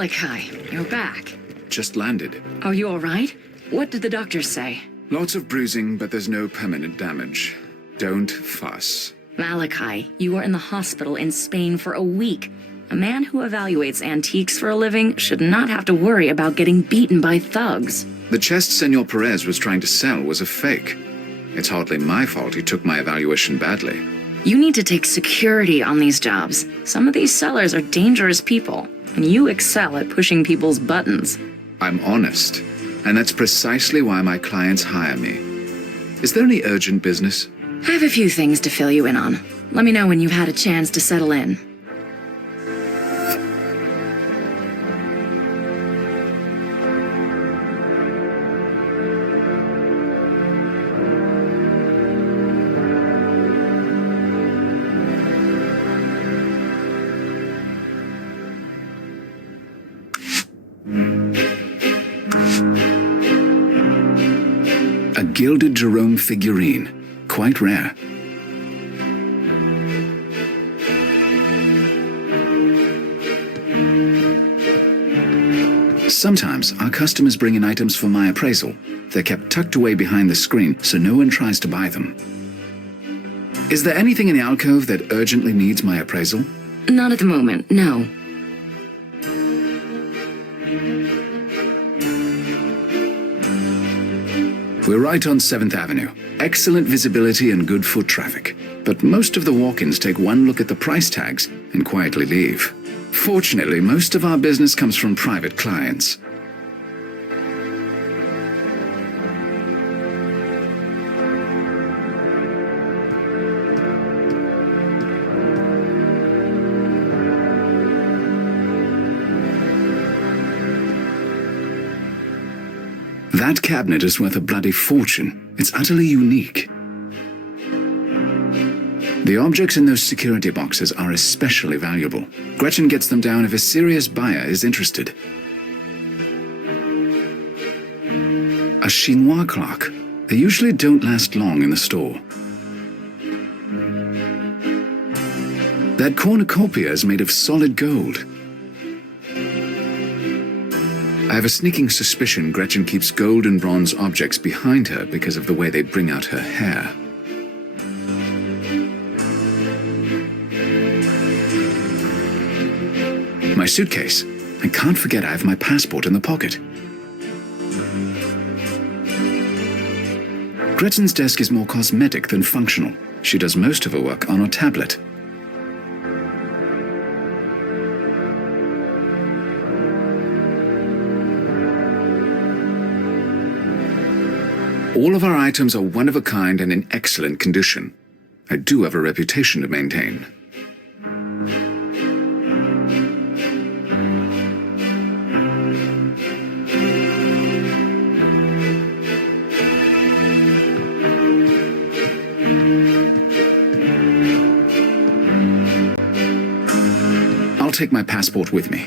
Malachi, you're back. Just landed. Are you all right? What did the doctors say? Lots of bruising, but there's no permanent damage. Don't fuss. Malachi, you were in the hospital in Spain for a week. A man who evaluates antiques for a living should not have to worry about getting beaten by thugs. The chest Senor Perez was trying to sell was a fake. It's hardly my fault he took my evaluation badly. You need to take security on these jobs. Some of these sellers are dangerous people, and you excel at pushing people's buttons. I'm honest, and that's precisely why my clients hire me. Is there any urgent business? I have a few things to fill you in on. Let me know when you've had a chance to settle in. A gilded Jerome figurine. Quite rare. Sometimes our customers bring in items for my appraisal. They're kept tucked away behind the screen so no one tries to buy them. Is there anything in the alcove that urgently needs my appraisal? Not at the moment, no. We're right on 7th Avenue. Excellent visibility and good foot traffic. But most of the walk-ins take one look at the price tags and quietly leave. Fortunately, most of our business comes from private clients. That cabinet is worth a bloody fortune. It's utterly unique. The objects in those security boxes are especially valuable. Gretchen gets them down if a serious buyer is interested. A chinois clock. They usually don't last long in the store. That cornucopia is made of solid gold. I have a sneaking suspicion Gretchen keeps gold and bronze objects behind her because of the way they bring out her hair. My suitcase. I can't forget I have my passport in the pocket. Gretchen's desk is more cosmetic than functional. She does most of her work on a tablet. All of our items are one of a kind and in excellent condition. I do have a reputation to maintain. I'll take my passport with me.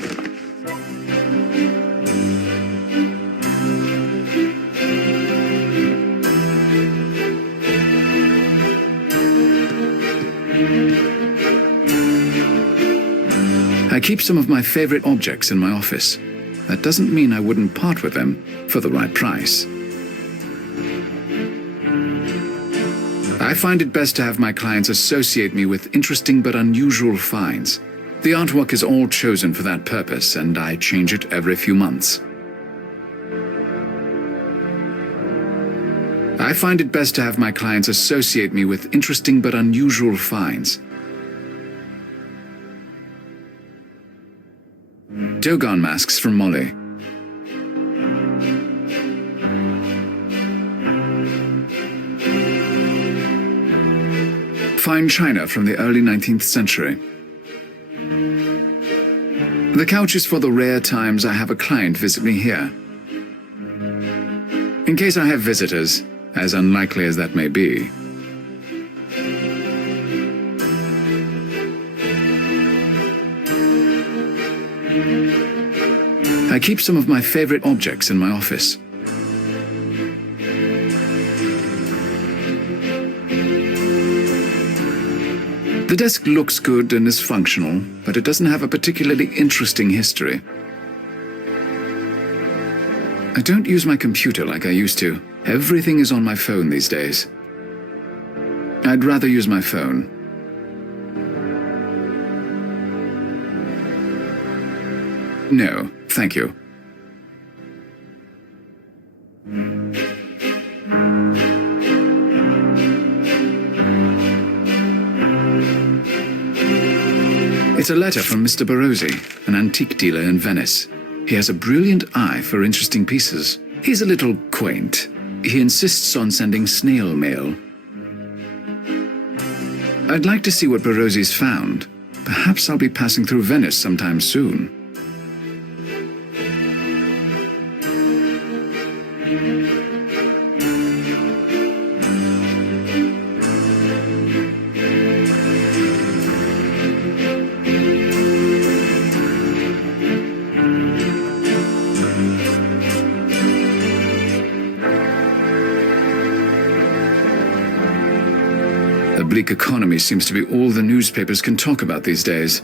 I keep some of my favorite objects in my office. That doesn't mean I wouldn't part with them for the right price. I find it best to have my clients associate me with interesting but unusual finds. The artwork is all chosen for that purpose, and I change it every few months. I find it best to have my clients associate me with interesting but unusual finds. Dogon masks from Molly. Fine china from the early 19th century. The couch is for the rare times I have a client visit me here. In case I have visitors, as unlikely as that may be. I keep some of my favorite objects in my office. The desk looks good and is functional, but it doesn't have a particularly interesting history. I don't use my computer like I used to. Everything is on my phone these days. I'd rather use my phone. No, thank you. It's a letter from Mr. Barozzi, an antique dealer in Venice. He has a brilliant eye for interesting pieces. He's a little quaint. He insists on sending snail mail. I'd like to see what Barozzi's found. Perhaps I'll be passing through Venice sometime soon. The bleak economy seems to be all the newspapers can talk about these days.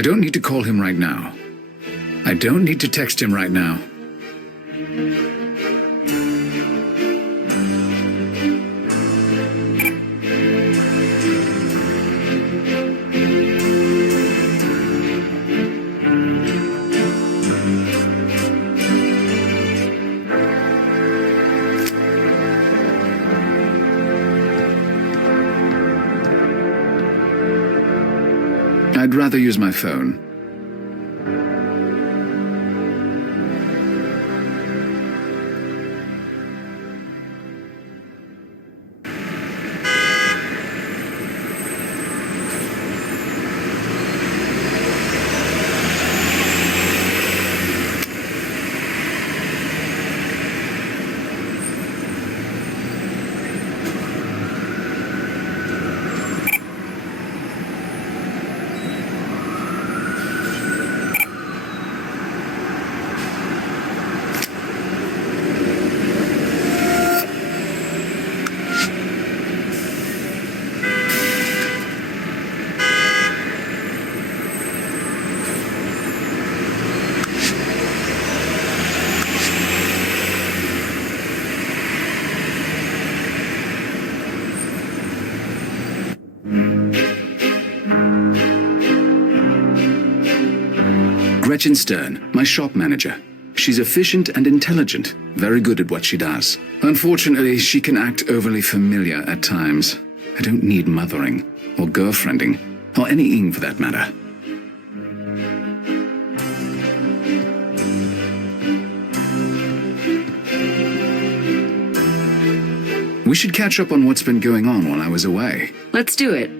I don't need to call him right now. I don't need to text him right now. I'd rather use my phone. Gretchen Stern, my shop manager. She's efficient and intelligent, very good at what she does. Unfortunately, she can act overly familiar at times. I don't need mothering, or girlfriending, or anything for that matter. We should catch up on what's been going on while I was away. Let's do it.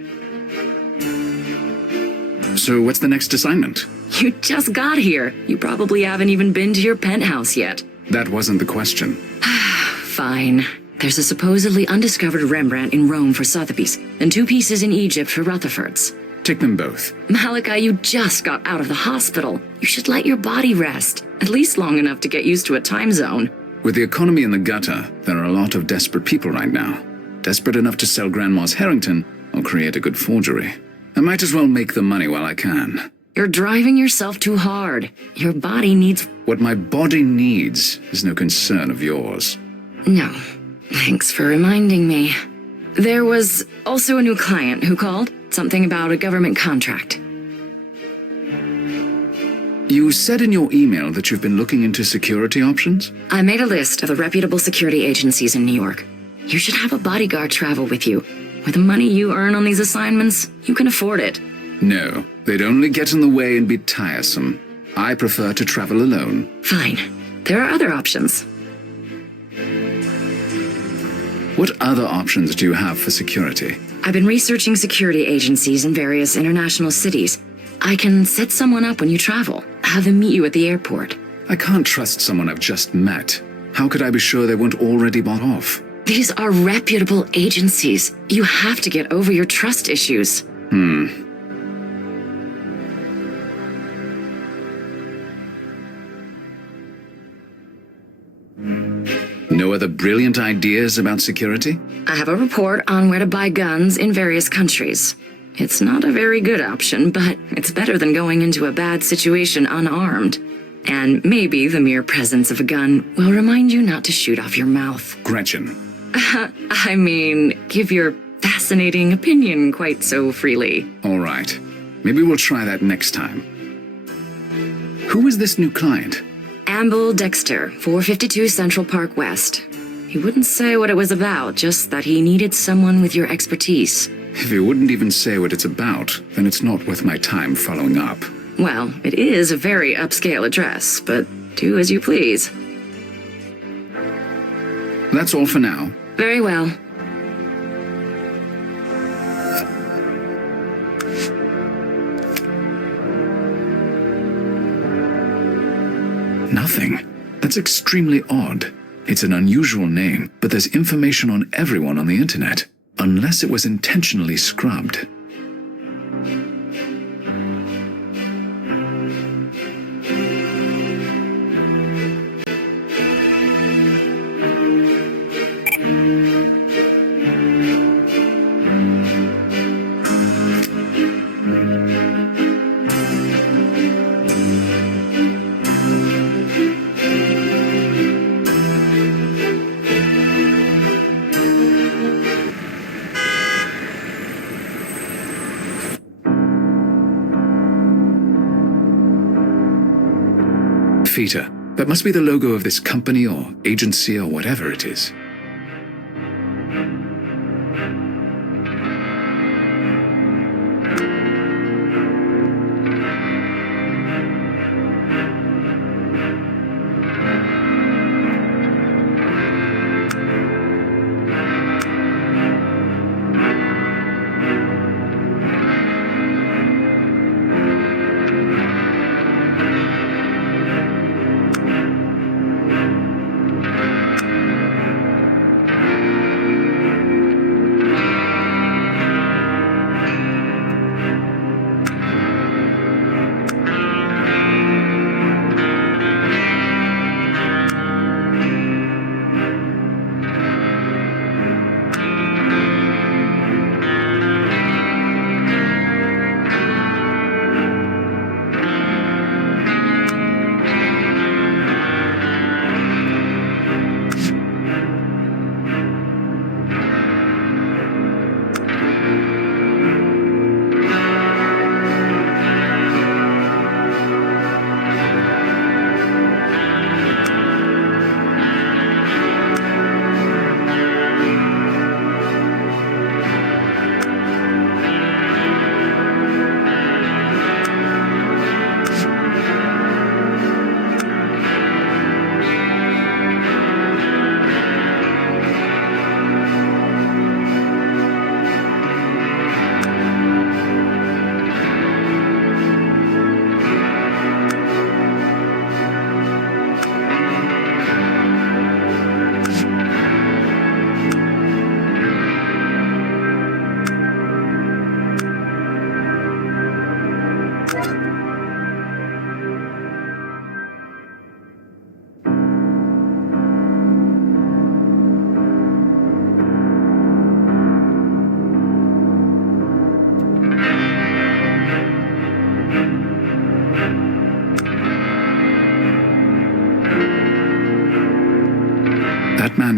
So what's the next assignment? You just got here. You probably haven't even been to your penthouse yet. That wasn't the question. Fine. There's a supposedly undiscovered Rembrandt in Rome for Sotheby's, and 2 pieces in Egypt for Rutherford's. Take them both. Malachi, you just got out of the hospital. You should let your body rest, at least long enough to get used to a time zone. With the economy in the gutter, there are a lot of desperate people right now. Desperate enough to sell Grandma's Harrington or create a good forgery. I might as well make the money while I can. You're driving yourself too hard. Your body needs... What my body needs is no concern of yours. No. Thanks for reminding me. There was also a new client who called. Something about a government contract. You said in your email that you've been looking into security options? I made a list of the reputable security agencies in New York. You should have a bodyguard travel with you. With the money you earn on these assignments, you can afford it. No, they'd only get in the way and be tiresome. I prefer to travel alone. Fine. There are other options. What other options do you have for security? I've been researching security agencies in various international cities. I can set someone up when you travel. Have them meet you at the airport. I can't trust someone I've just met. How could I be sure they weren't already bought off? These are reputable agencies. You have to get over your trust issues. No other brilliant ideas about security? I have a report on where to buy guns in various countries. It's not a very good option, but it's better than going into a bad situation unarmed. And maybe the mere presence of a gun will remind you not to shoot off your mouth. Gretchen. I mean, give your fascinating opinion quite so freely. All right. Maybe we'll try that next time. Who is this new client? Amble Dexter, 452 Central Park West. He wouldn't say what it was about, just that he needed someone with your expertise. If he wouldn't even say what it's about, then it's not worth my time following up. Well, it is a very upscale address, but do as you please. That's all for now. Very well. Nothing. That's extremely odd. It's an unusual name, but there's information on everyone on the internet. Unless it was intentionally scrubbed. Feta. That must be the logo of this company or agency or whatever it is.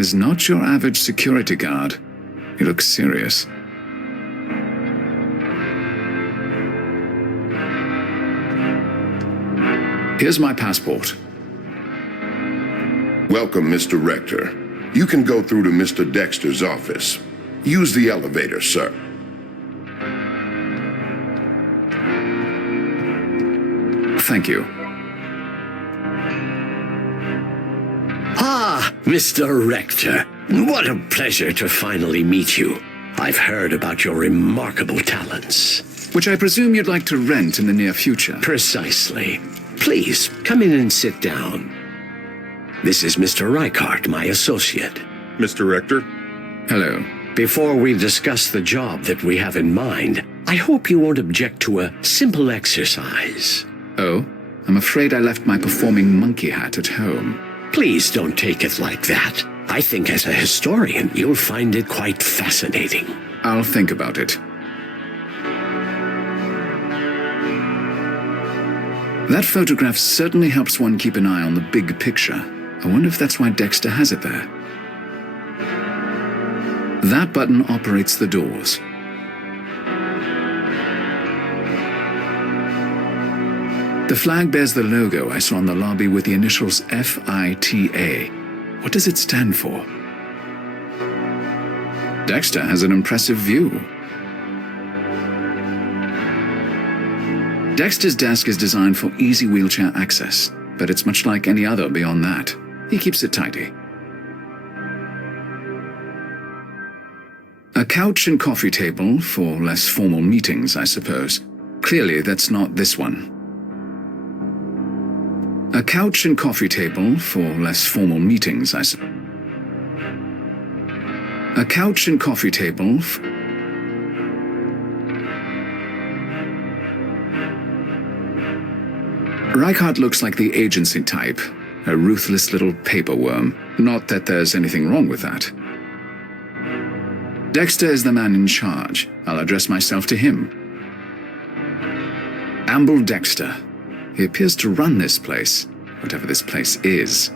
is not your average security guard. He looks serious. Here's my passport. Welcome, Mr. Rector. You can go through to Mr. Dexter's office. Use the elevator, sir. Thank you. Ah, Mr. Rector. What a pleasure to finally meet you. I've heard about your remarkable talents. Which I presume you'd like to rent in the near future. Precisely. Please, come in and sit down. This is Mr. Reichart, my associate. Mr. Rector? Hello. Before we discuss the job that we have in mind, I hope you won't object to a simple exercise. Oh, I'm afraid I left my performing monkey hat at home. Please don't take it like that. I think as a historian, you'll find it quite fascinating. I'll think about it. That photograph certainly helps one keep an eye on the big picture. I wonder if that's why Dexter has it there. That button operates the doors. The flag bears the logo I saw in the lobby with the initials FITA. What does it stand for? Dexter has an impressive view. Dexter's desk is designed for easy wheelchair access, but it's much like any other beyond that. He keeps it tidy. A couch and coffee table for less formal meetings, I suppose. Clearly, that's not this one. A couch and coffee table for less formal meetings, I suppose. A couch and coffee table. Reichart looks like the agency type, a ruthless little paperworm. Not that there's anything wrong with that. Dexter is the man in charge. I'll address myself to him. Amble Dexter. He appears to run this place, whatever this place is.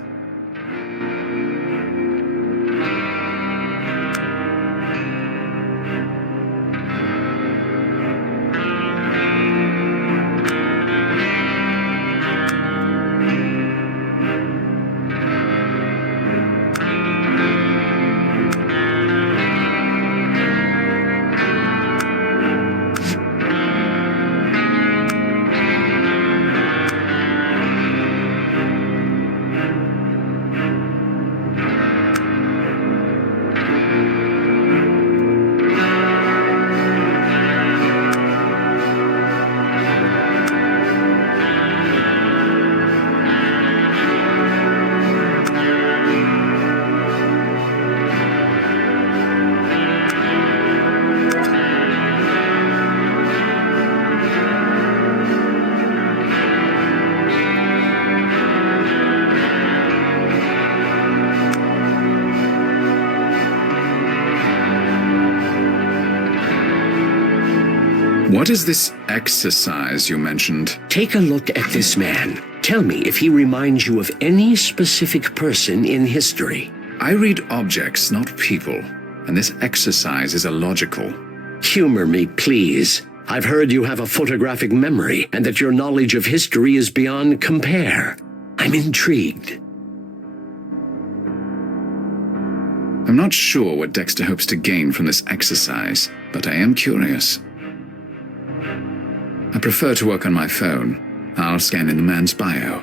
What is this exercise you mentioned? Take a look at this man. Tell me if he reminds you of any specific person in history. I read objects, not people, and this exercise is illogical. Humor me, please. I've heard you have a photographic memory and that your knowledge of history is beyond compare. I'm intrigued. I'm not sure what Dexter hopes to gain from this exercise, but I am curious. I prefer to work on my phone. I'll scan in the man's bio.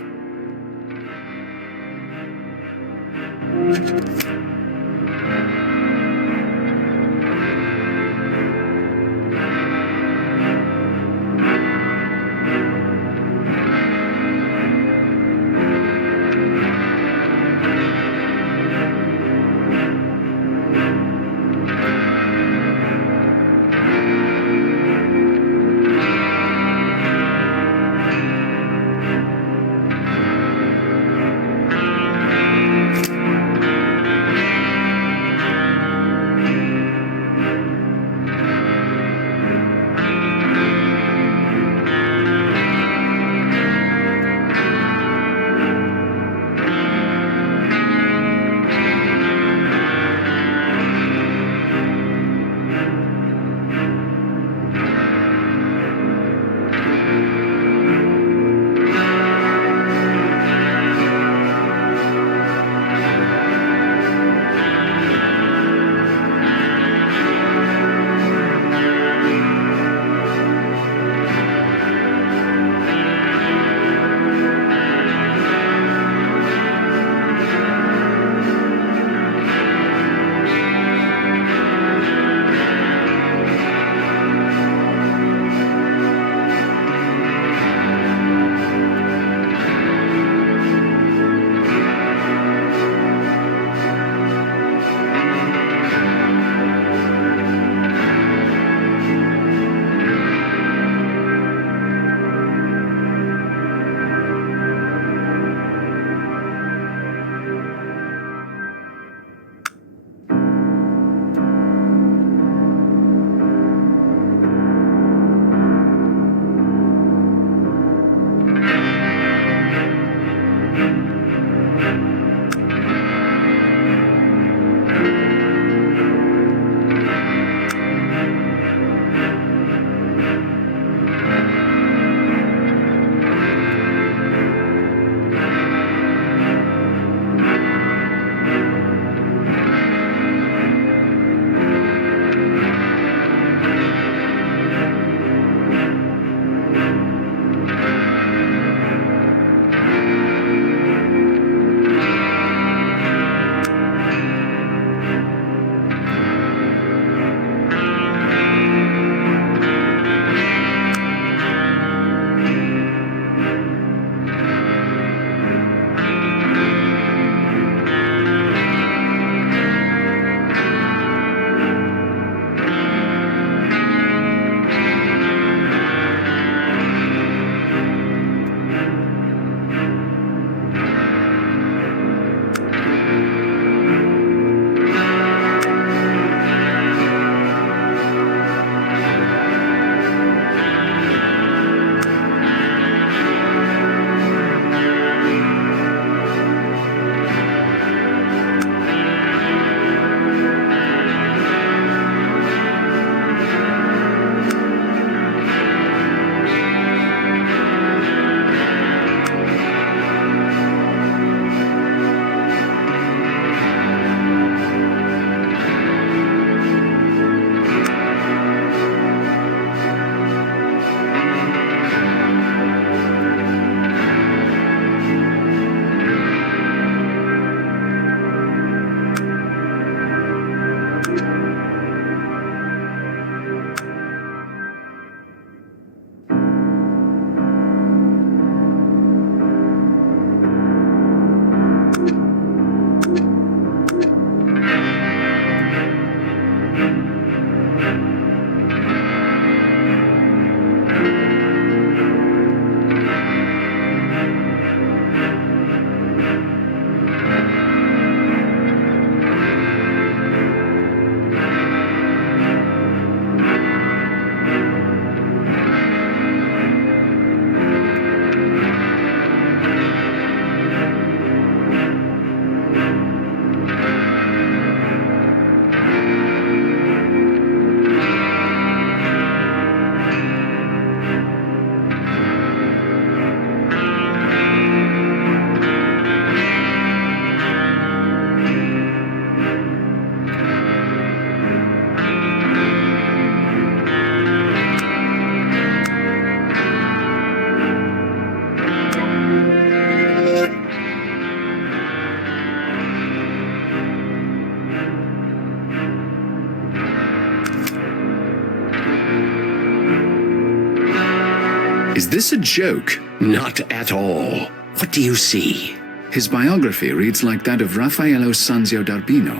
Is this a joke? Not at all. What do you see? His biography reads like that of Raffaello Sanzio d'Urbino,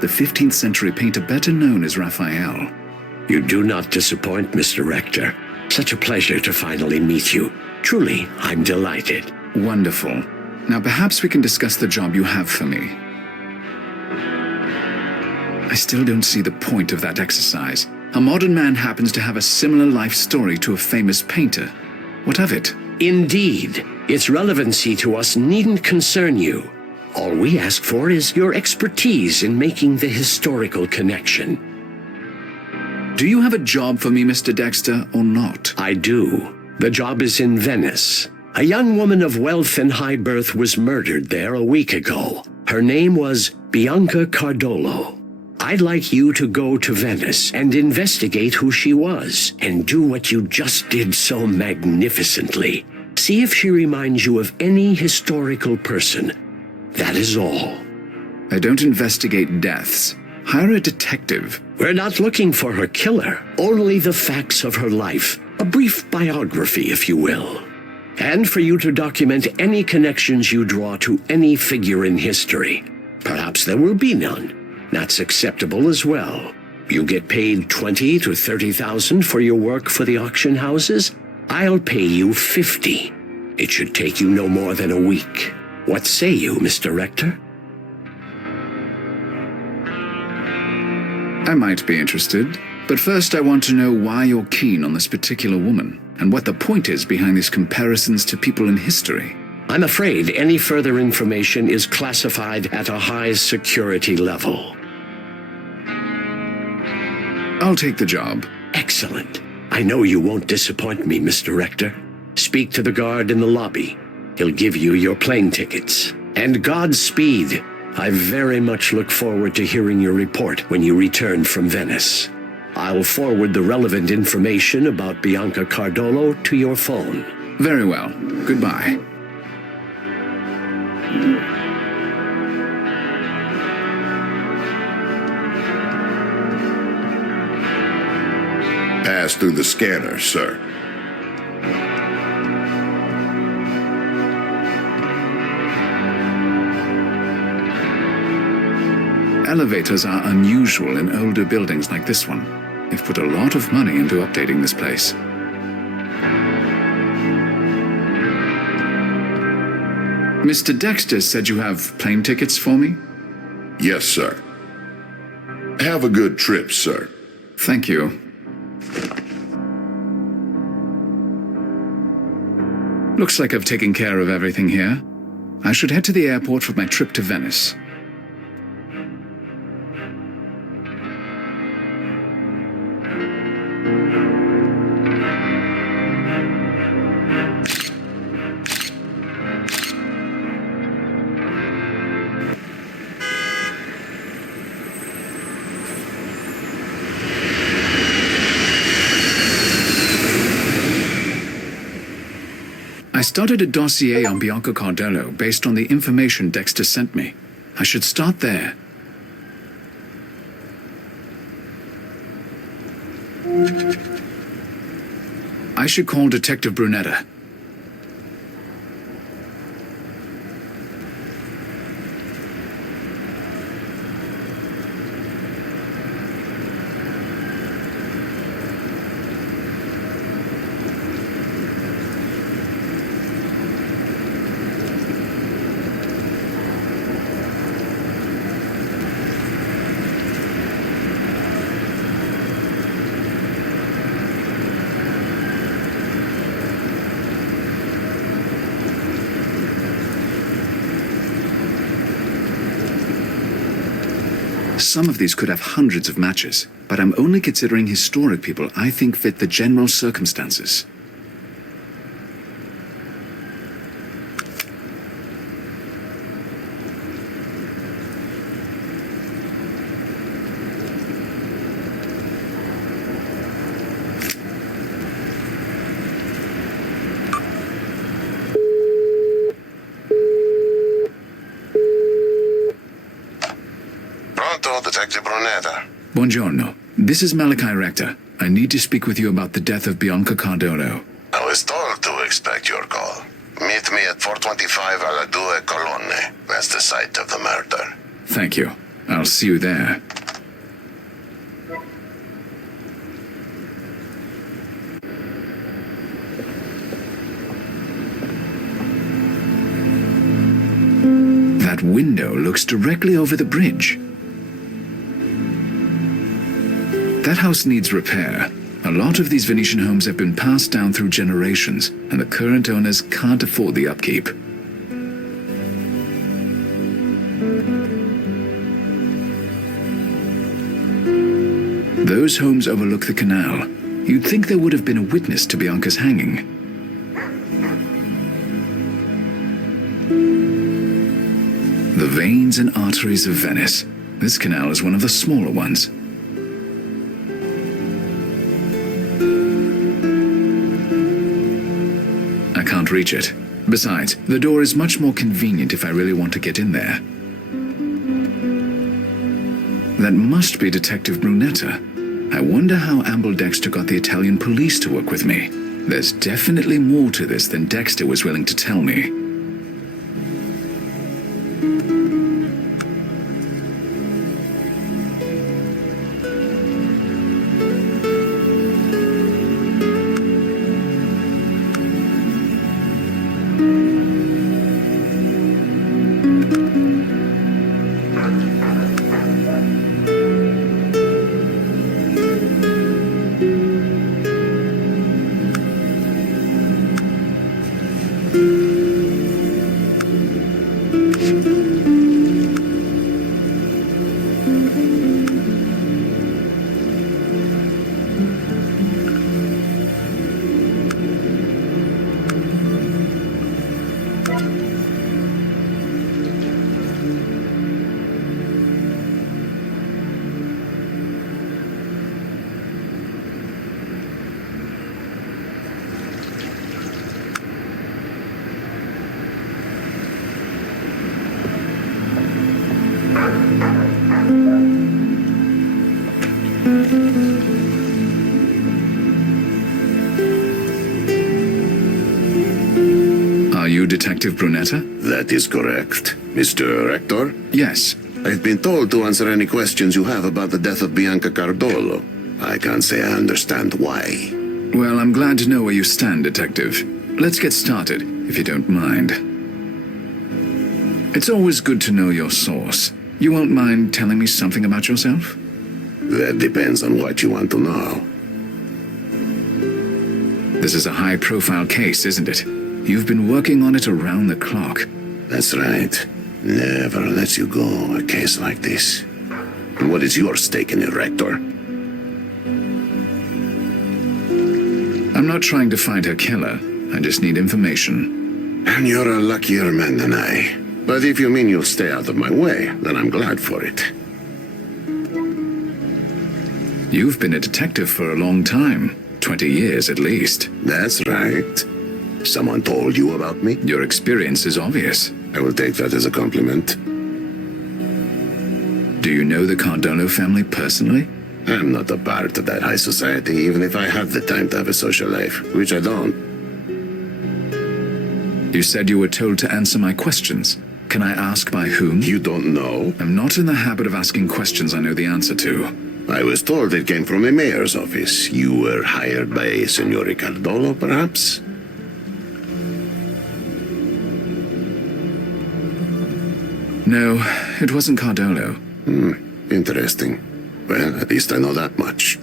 the 15th century painter better known as Raphael. You do not disappoint, Mr. Rector. Such a pleasure to finally meet you. Truly, I'm delighted. Wonderful. Now perhaps we can discuss the job you have for me. I still don't see the point of that exercise. A modern man happens to have a similar life story to a famous painter. What of it? Indeed, its relevancy to us needn't concern you. All we ask for is your expertise in making the historical connection. Do you have a job for me, Mr. Dexter, or not? I do. The job is in Venice. A young woman of wealth and high birth was murdered there a week ago. Her name was Bianca Cardolo. I'd like you to go to Venice and investigate who she was, and do what you just did so magnificently. See if she reminds you of any historical person. That is all. I don't investigate deaths. Hire a detective. We're not looking for her killer, only the facts of her life. A brief biography, if you will. And for you to document any connections you draw to any figure in history. Perhaps there will be none. That's acceptable as well. You get paid $20,000 to $30,000 for your work for the auction houses. I'll pay you $50,000. It should take you no more than a week. What say you, Mr. Rector? I might be interested, but first I want to know why you're keen on this particular woman, and what the point is behind these comparisons to people in history. I'm afraid any further information is classified at a high security level. I'll take the job. Excellent. I know you won't disappoint me, Mr. Rector. Speak to the guard in the lobby. He'll give you your plane tickets. And Godspeed. I very much look forward to hearing your report when you return from Venice. I'll forward the relevant information about Bianca Cardolo to your phone. Very well. Goodbye. Pass through the scanner, sir. Elevators are unusual in older buildings like this one. They've put a lot of money into updating this place. Mr. Dexter said you have plane tickets for me? Yes, sir. Have a good trip, sir. Thank you. Looks like I've taken care of everything here. I should head to the airport for my trip to Venice. I started a dossier on Bianca Cardolo based on the information Dexter sent me. I should start there. I should call Detective Brunetta. some of these could have hundreds of matches, but I'm only considering historic people I think fit the general circumstances. Pronto, Detective Brunetta. Buongiorno. This is Malachi Rector. I need to speak with you about the death of Bianca Cardolo. I was told to expect your call. Meet me at 425 Alla Due Colonne. That's the site of the murder. Thank you. I'll see you there. That window looks directly over the bridge. That house needs repair. A lot of these Venetian homes have been passed down through generations, and the current owners can't afford the upkeep. Those homes overlook the canal. You'd think there would have been a witness to Bianca's hanging. The veins and arteries of Venice. This canal is one of the smaller ones. I can't reach it. Besides, the door is much more convenient if I really want to get in there. That must be Detective Brunetta. I wonder how Amble Dexter got the Italian police to work with me. There's definitely more to this than Dexter was willing to tell me. Are you Detective Brunetta? That is correct. Mr. Rector? Yes. I've been told to answer any questions you have about the death of Bianca Cardolo. I can't say I understand why. Well, I'm glad to know where you stand, Detective. Let's get started, if you don't mind. It's always good to know your source. You won't mind telling me something about yourself? That depends on what you want to know. This is a high-profile case, isn't it? You've been working on it around the clock. That's right. Never lets you go, a case like this. And what is your stake in it, Rector? I'm not trying to find her killer. I just need information. And you're a luckier man than I. But if you mean you'll stay out of my way, then I'm glad for it. You've been a detective for a long time. 20 years at least. That's right. Someone told you about me? Your experience is obvious. I will take that as a compliment. Do you know the Cardolo family personally? I'm not a part of that high society, even if I had the time to have a social life, which I don't. You said you were told to answer my questions. Can I ask by whom? You don't know? I'm not in the habit of asking questions I know the answer to. I was told it came from a mayor's office. You were hired by Signore Cardolo, perhaps? No, it wasn't Cardolo. Interesting. Well, at least I know that much.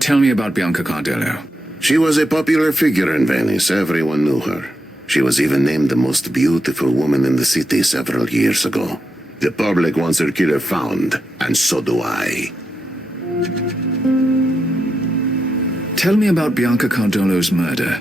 Tell me about Bianca Cardolo. She was a popular figure in Venice. Everyone knew her. She was even named the most beautiful woman in the city several years ago. The public wants their killer found, and so do I. Tell me about Bianca Cardolo's murder.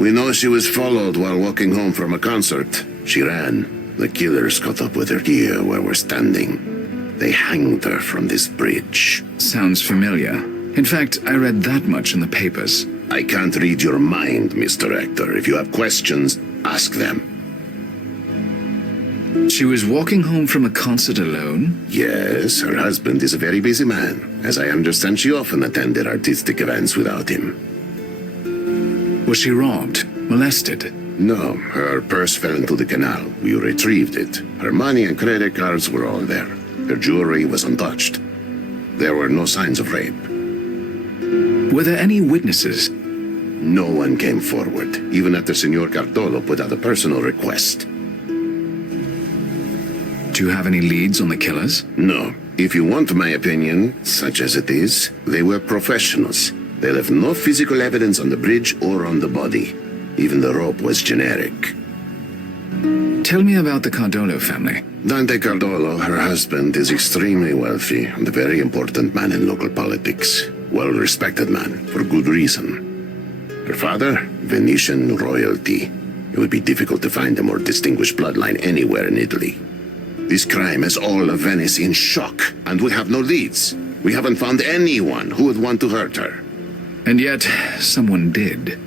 We know she was followed while walking home from a concert. She ran. The killers caught up with her here where we're standing. They hanged her from this bridge. Sounds familiar. In fact, I read that much in the papers. I can't read your mind, Mr. Hector. If you have questions, ask them. She was walking home from a concert alone? Yes, her husband is a very busy man. As I understand, she often attended artistic events without him. Was she robbed? Molested? No, her purse fell into the canal. We retrieved it. Her money and credit cards were all there. Her jewelry was untouched. There were no signs of rape. Were there any witnesses? No one came forward, even after Senor Cardolo put out a personal request. Do you have any leads on the killers? No. If you want my opinion, such as it is, they were professionals. They left no physical evidence on the bridge or on the body. Even the rope was generic. Tell me about the Cardolo family. Dante Cardolo, her husband, is extremely wealthy and a very important man in local politics. Well-respected man, for good reason. Her father, Venetian royalty. It would be difficult to find a more distinguished bloodline anywhere in Italy. This crime has all of Venice in shock, and we have no leads. We haven't found anyone who would want to hurt her. And yet, someone did.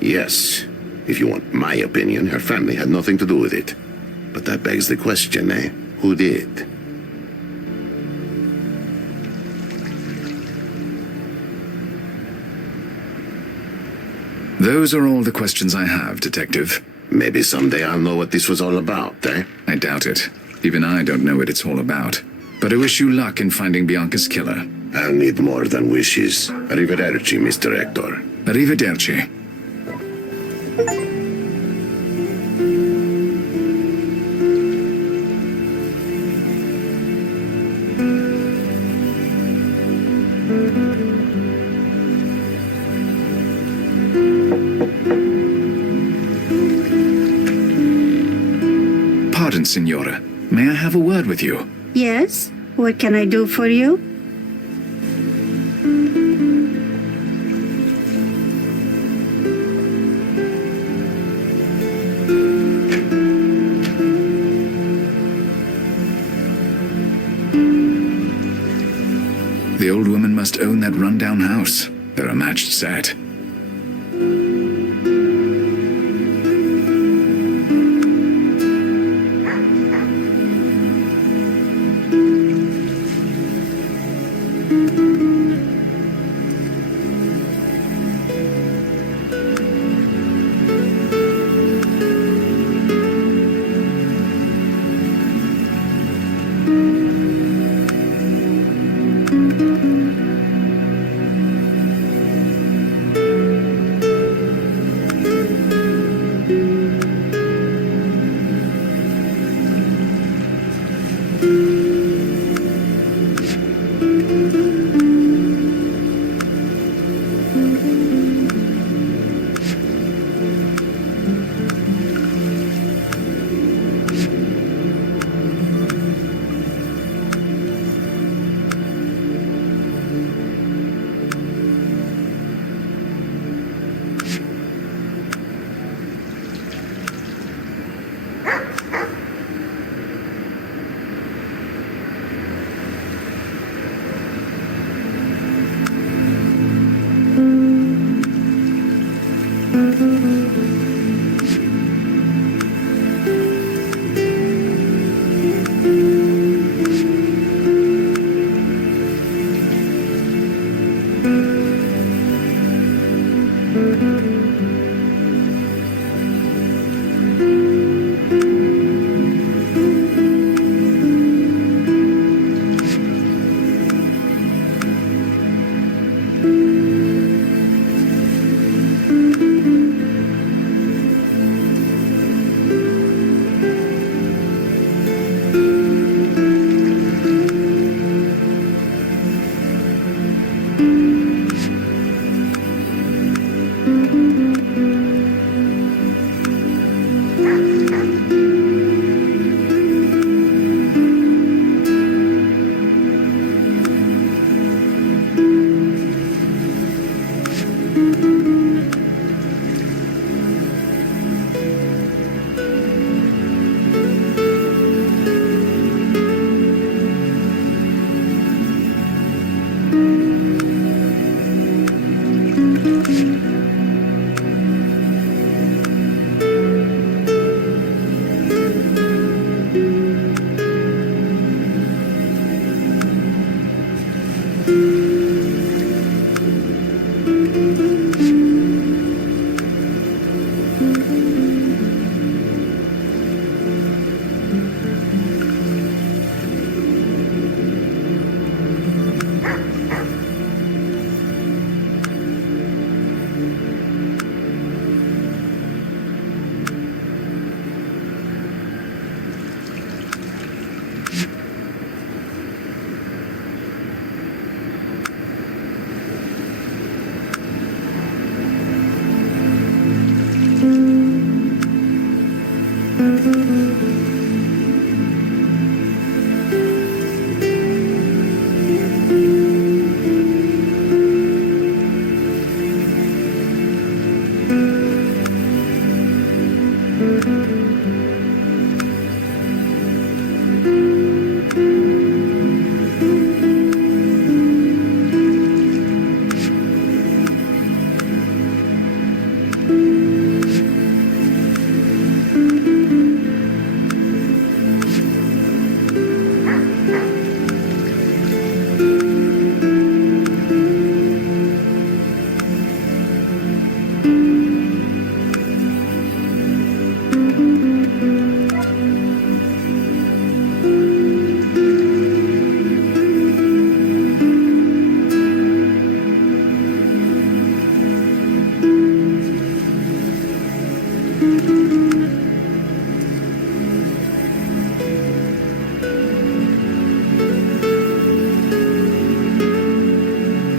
Yes. If you want my opinion, her family had nothing to do with it. But that begs the question, eh? Who did? Those are all the questions I have, Detective. Maybe someday I'll know what this was all about, eh? I doubt it. Even I don't know what it's all about. But I wish you luck in finding Bianca's killer. I'll need more than wishes. Arrivederci, Mr. Hector. Arrivederci. Pardon, Signora. May I have a word with you? Yes? What can I do for you? The old woman must own that rundown house. They're a matched set.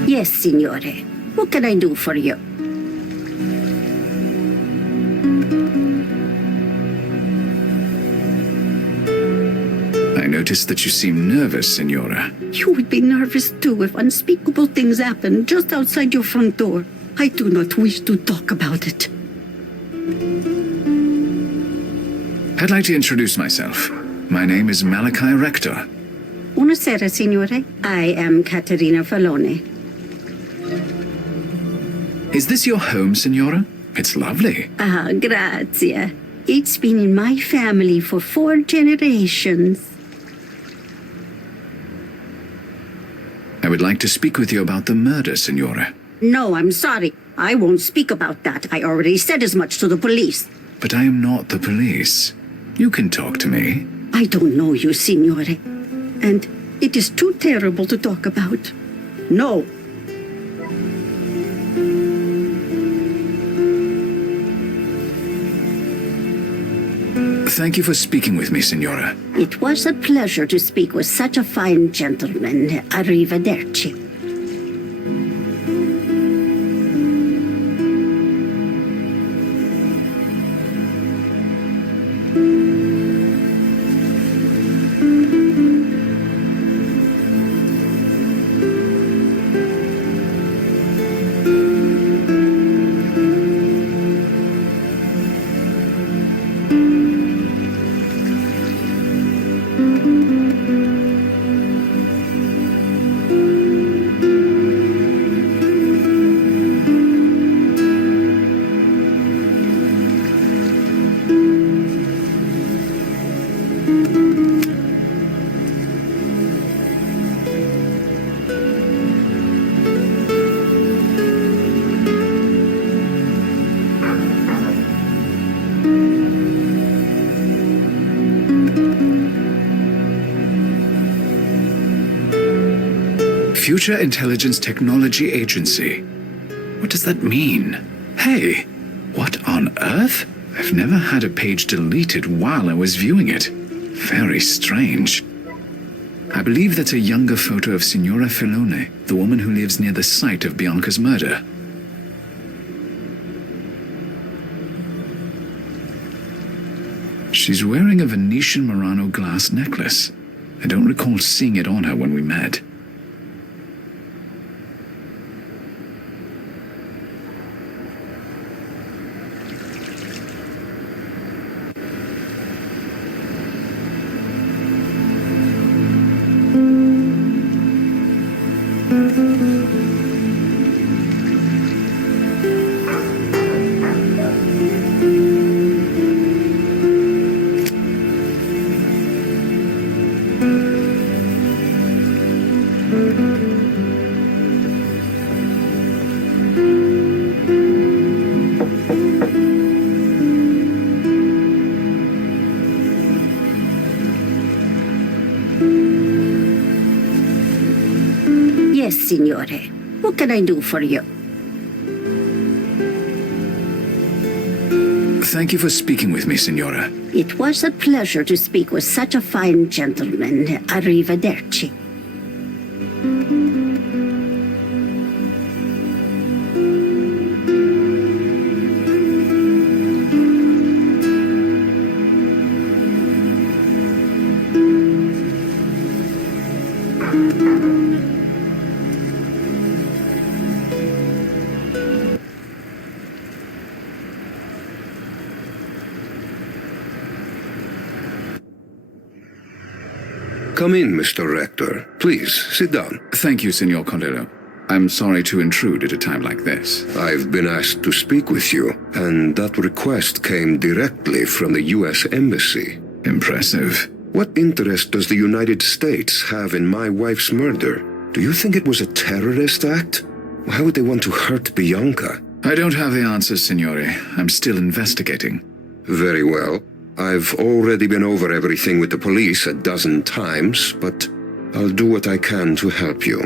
Yes, Signore. What can I do for you? I noticed that you seem nervous, Signora. You would be nervous too if unspeakable things happen just outside your front door. I do not wish to talk about it. I'd like to introduce myself. My name is Malachi Rector. Buonasera, Signore. I am Caterina Falone. Is this your home, Signora? It's lovely. Ah, grazie. It's been in my family for 4 generations. I would like to speak with you about the murder, Signora. No, I'm sorry. I won't speak about that. I already said as much to the police. But I am not the police. You can talk to me. I don't know you, Signore. And it is too terrible to talk about. No. Thank you for speaking with me, Signora. It was a pleasure to speak with such a fine gentleman. Arrivederci. Future Intelligence Technology Agency. What does that mean? Hey, what on earth? I've never had a page deleted while I was viewing it. Very strange. I believe that's a younger photo of Signora Filone, the woman who lives near the site of Bianca's murder. She's wearing a Venetian Murano glass necklace. I don't recall seeing it on her when we met. Yes, Signore. What can I do for you? Thank you for speaking with me, Signora. It was a pleasure to speak with such a fine gentleman. Arrivederci. Come in, Mr. Rector. Please, sit down. Thank you, Signor Condelo. I'm sorry to intrude at a time like this. I've been asked to speak with you, and that request came directly from the U.S. Embassy. Impressive. What interest does the United States have in my wife's murder? Do you think it was a terrorist act? Why would they want to hurt Bianca? I don't have the answers, Signore. I'm still investigating. Very well. I've already been over everything with the police a dozen times, but I'll do what I can to help you.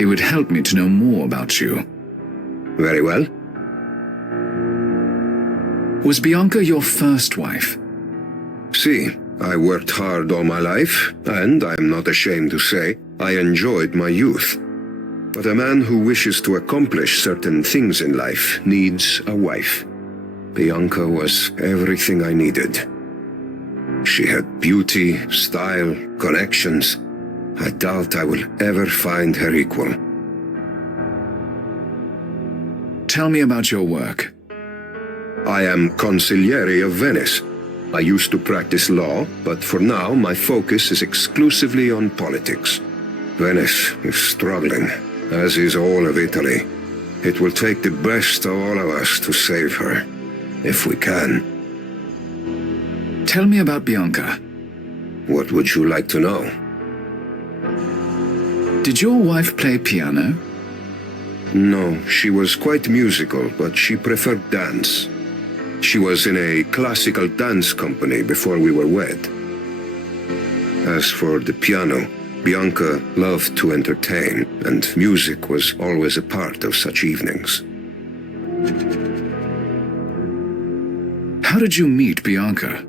It would help me to know more about you. Very well. Was Bianca your first wife? See, I worked hard all my life, and I'm not ashamed to say I enjoyed my youth. But a man who wishes to accomplish certain things in life needs a wife. Bianca was everything I needed. She had beauty, style, connections. I doubt I will ever find her equal. Tell me about your work. I am Consigliere of Venice. I used to practice law, but for now my focus is exclusively on politics. Venice is struggling, as is all of Italy. It will take the best of all of us to save her, if we can. Tell me about Bianca. What would you like to know? Did your wife play piano? No, she was quite musical, but she preferred dance. She was in a classical dance company before we were wed. As for the piano, Bianca loved to entertain, and music was always a part of such evenings. How did you meet Bianca?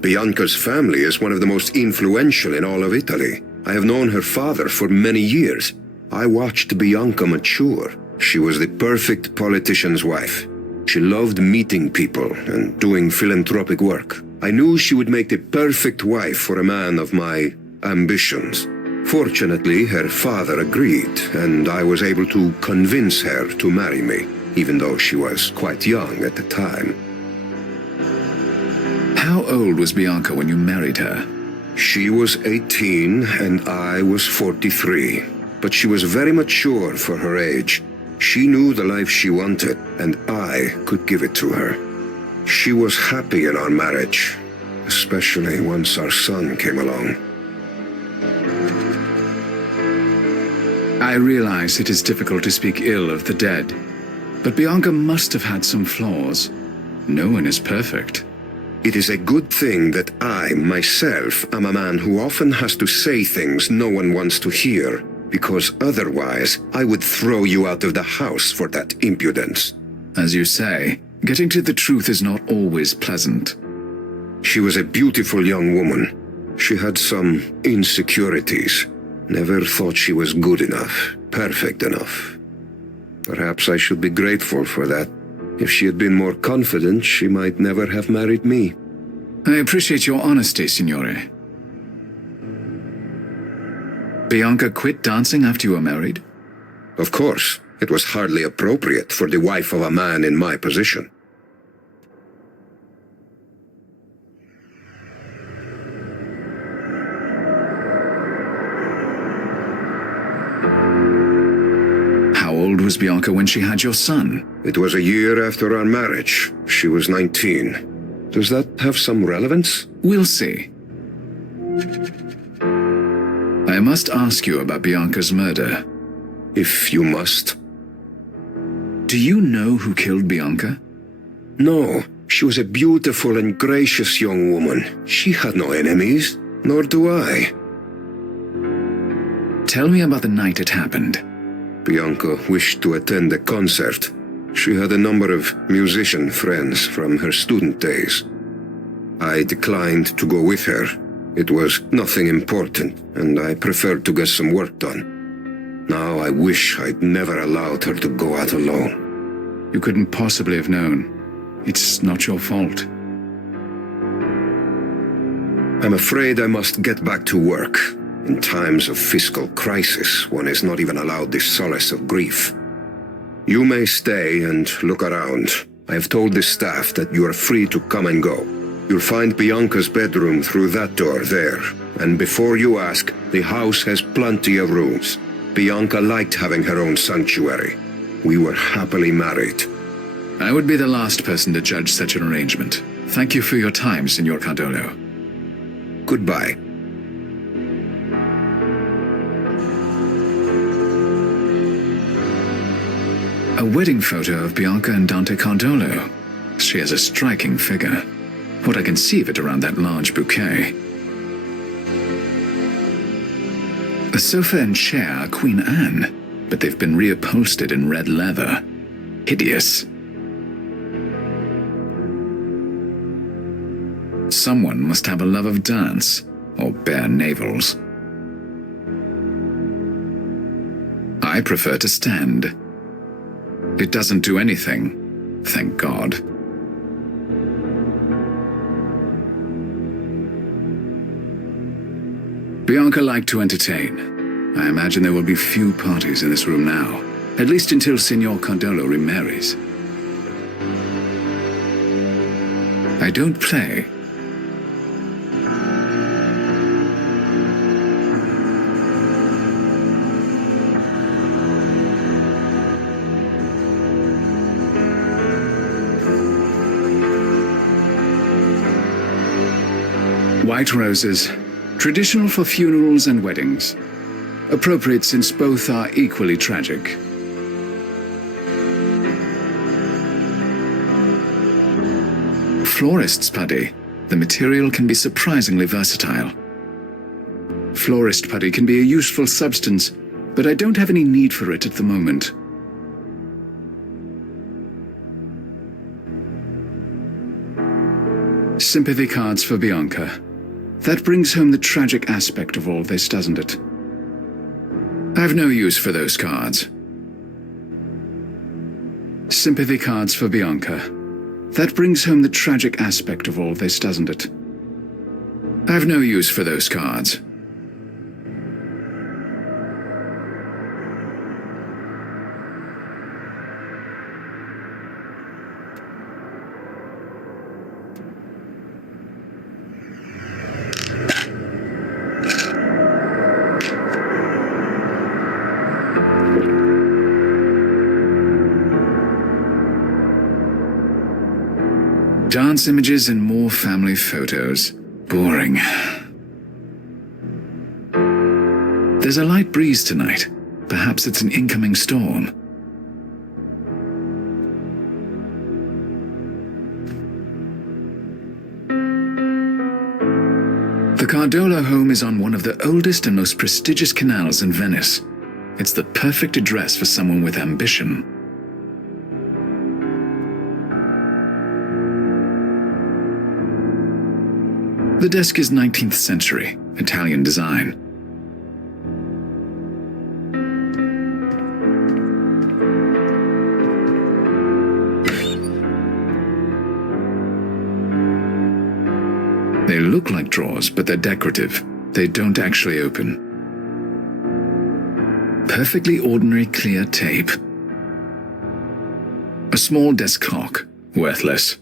Bianca's family is one of the most influential in all of Italy. I have known her father for many years. I watched Bianca mature. She was the perfect politician's wife. She loved meeting people and doing philanthropic work. I knew she would make the perfect wife for a man of my ambitions. Fortunately, her father agreed, and I was able to convince her to marry me, even though she was quite young at the time. How old was Bianca when you married her? She was 18 and I was 43, but she was very mature for her age. She knew the life she wanted, and I could give it to her. She was happy in our marriage, especially once our son came along. I realize it is difficult to speak ill of the dead, but Bianca must have had some flaws. No one is perfect. It is a good thing that I, myself, am a man who often has to say things no one wants to hear, because otherwise I would throw you out of the house for that impudence. As you say, getting to the truth is not always pleasant. She was a beautiful young woman. She had some insecurities. Never thought she was good enough, perfect enough. Perhaps I should be grateful for that. If she had been more confident, she might never have married me. I appreciate your honesty, Signore. Bianca quit dancing after you were married? Of course, it was hardly appropriate for the wife of a man in my position. How old was Bianca when she had your son? It was a year after our marriage. She was 19. Does that have some relevance? We'll see. I must ask you about Bianca's murder. If you must. Do you know who killed Bianca? No, she was a beautiful and gracious young woman. She had no enemies, nor do I. Tell me about the night it happened. Bianca wished to attend a concert. She had a number of musician friends from her student days. I declined to go with her. It was nothing important, and I preferred to get some work done. Now I wish I'd never allowed her to go out alone. You couldn't possibly have known. It's not your fault. I'm afraid I must get back to work. In times of fiscal crisis, one is not even allowed the solace of grief. You may stay and look around. I have told the staff that you are free to come and go. You'll find Bianca's bedroom through that door there. And before you ask, the house has plenty of rooms. Bianca liked having her own sanctuary. We were happily married. I would be the last person to judge such an arrangement. Thank you for your time, Signor Cardolo. Goodbye. A wedding photo of Bianca and Dante Cardolo. She has a striking figure. What I can see of it around that large bouquet. The sofa and chair are Queen Anne, but they've been reupholstered in red leather. Hideous. Someone must have a love of dance, or bare navels. I prefer to stand. It doesn't do anything, thank God. Bianca liked to entertain. I imagine there will be few parties in this room now, at least until Signor Cardolo remarries. I don't play. White roses, traditional for funerals and weddings. Appropriate since both are equally tragic. Florist's putty. The material can be surprisingly versatile. Florist putty can be a useful substance, but I don't have any need for it at the moment. Sympathy cards for Bianca. That brings home the tragic aspect of all this, doesn't it? I've no use for those cards. Sympathy cards for Bianca. That brings home the tragic aspect of all this, doesn't it? I've no use for those cards. Dance images and more family photos. Boring. There's a light breeze tonight. Perhaps it's an incoming storm. The Cardolo home is on one of the oldest and most prestigious canals in Venice. It's the perfect address for someone with ambition. The desk is 19th century, Italian design. They look like drawers, but they're decorative. They don't actually open. Perfectly ordinary clear tape. A small desk clock, worthless.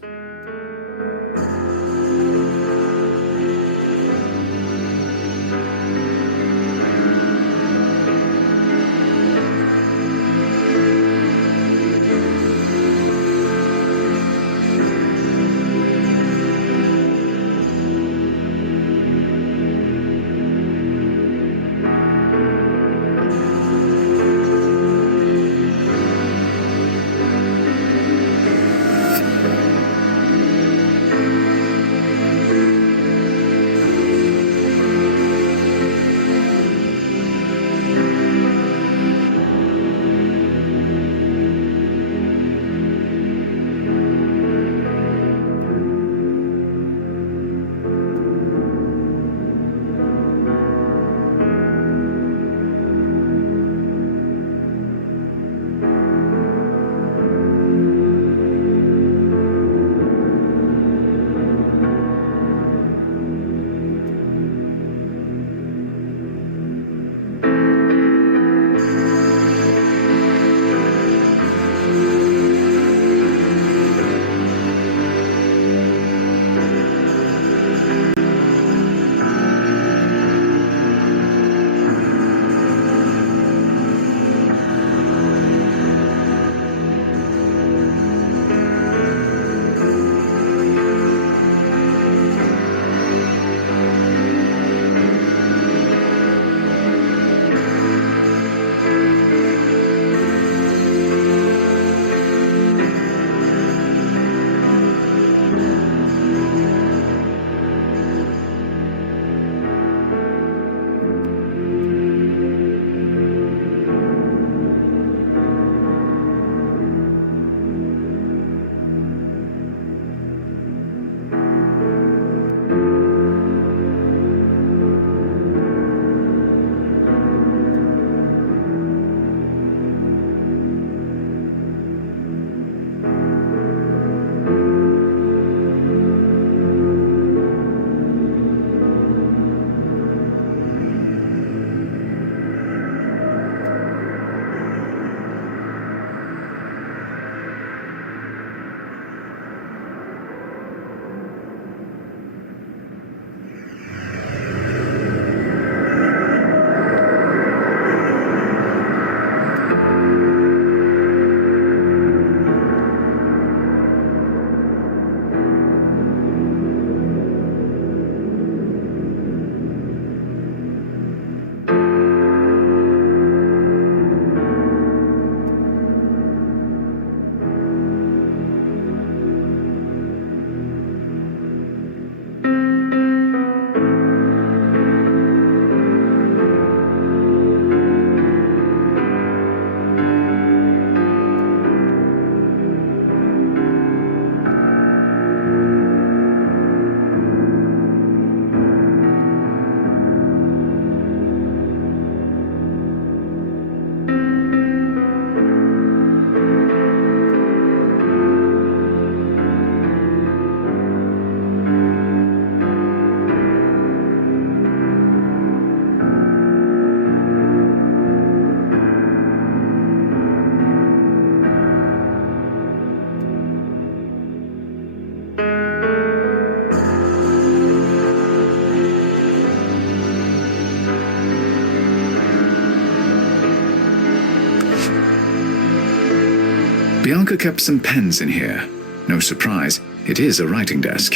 Bianca kept some pens in here. No surprise, it is a writing desk.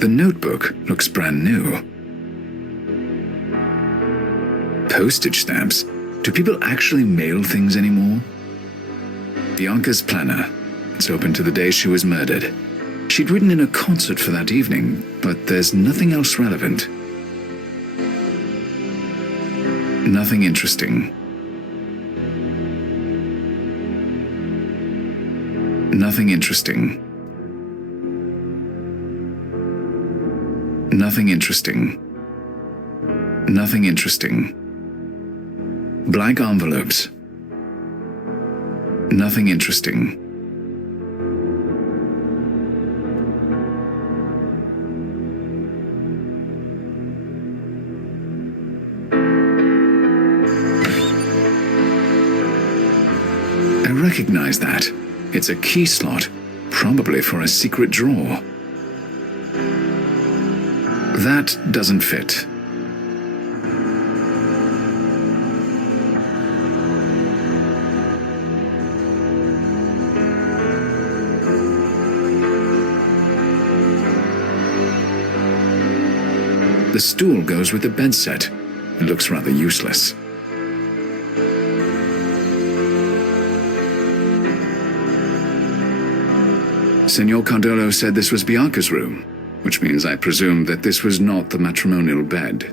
The notebook looks brand new. Postage stamps? Do people actually mail things anymore? Bianca's planner. It's open to the day she was murdered. She'd written in a concert for that evening, but there's nothing else relevant. Nothing interesting. Nothing interesting. Nothing interesting. Nothing interesting. Blank envelopes. Nothing interesting. I recognize that. It's a key slot, probably for a secret drawer. That doesn't fit. The stool goes with the bed set. It looks rather useless. Senor Cardolo said this was Bianca's room, which means I presume that this was not the matrimonial bed.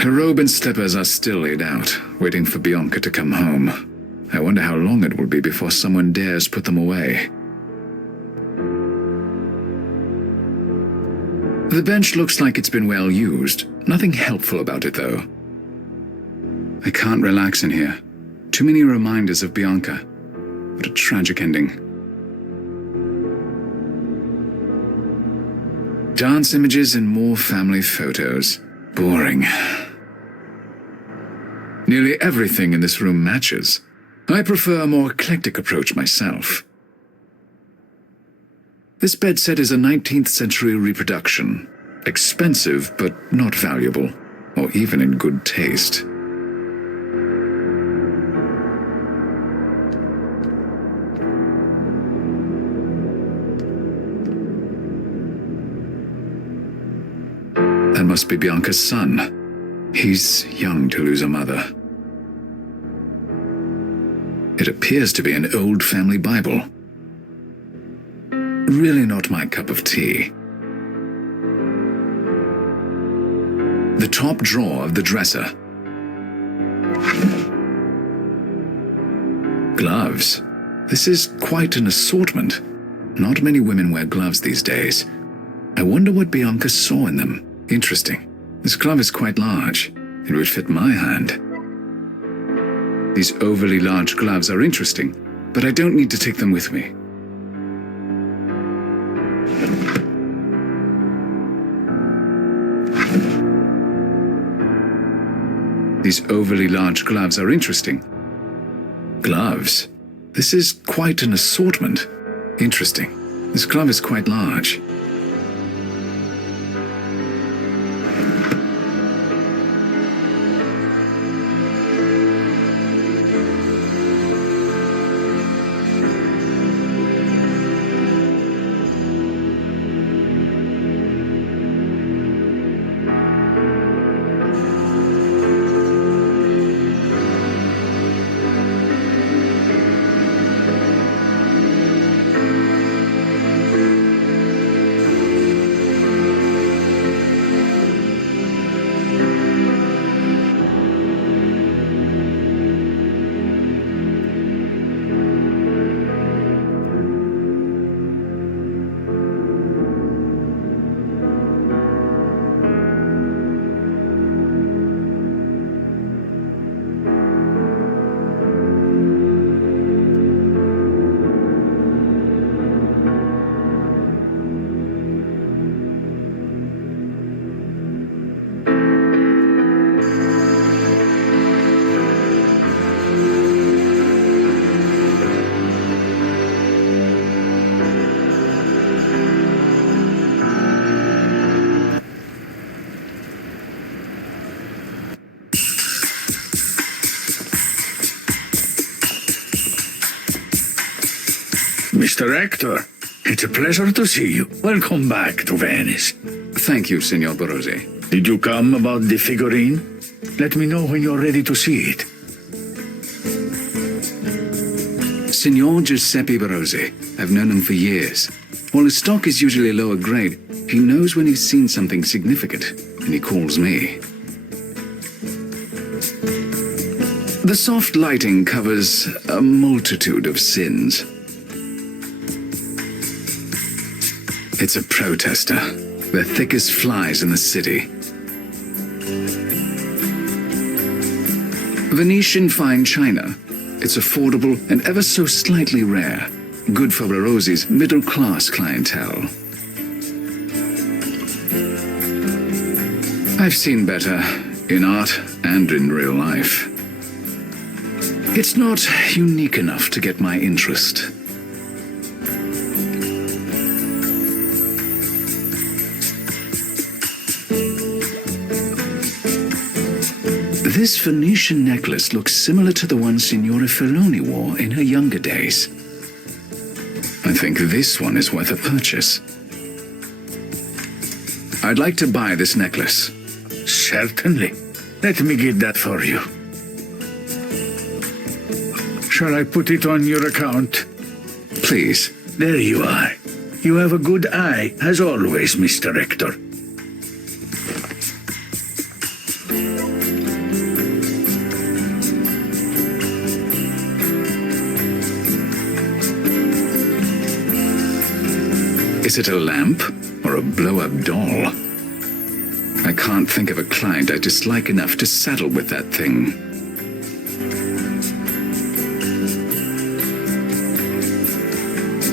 Her robe and slippers are still laid out, waiting for Bianca to come home. I wonder how long it will be before someone dares put them away. The bench looks like it's been well used. Nothing helpful about it, though. I can't relax in here. Too many reminders of Bianca. What a tragic ending. Dance images and more family photos. Boring. Nearly everything in this room matches. I prefer a more eclectic approach myself. This bed set is a 19th century reproduction. Expensive, but not valuable, or even in good taste. That must be Bianca's son. He's young to lose a mother. It appears to be an old family Bible. Really not my cup of tea. The top drawer of the dresser. Gloves. This is quite an assortment. Not many women wear gloves these days. I wonder what Bianca saw in them. Interesting. This glove is quite large. It would fit my hand. These overly large gloves are interesting, but I don't need to take them with me. These overly large gloves are interesting. Gloves. This is quite an assortment. Interesting. This glove is quite large. Mr. Hector. It's a pleasure to see you. Welcome back to Venice. Thank you, Signor Barozzi. Did you come about the figurine? Let me know when you're ready to see it. Signor Giuseppe Barozzi. I've known him for years. While his stock is usually lower grade, he knows when he's seen something significant, and he calls me. The soft lighting covers a multitude of sins. It's a protester. They're thick as flies in the city. Venetian fine china. It's affordable and ever so slightly rare. Good for Barozzi's middle-class clientele. I've seen better, in art and in real life. It's not unique enough to get my interest. This Venetian necklace looks similar to the one Signora Feloni wore in her younger days. I think this one is worth a purchase. I'd like to buy this necklace. Certainly. Let me get that for you. Shall I put it on your account? Please. There you are. You have a good eye, as always, Mr. Hector. Is it a lamp or a blow-up doll? I can't think of a client I dislike enough to saddle with that thing.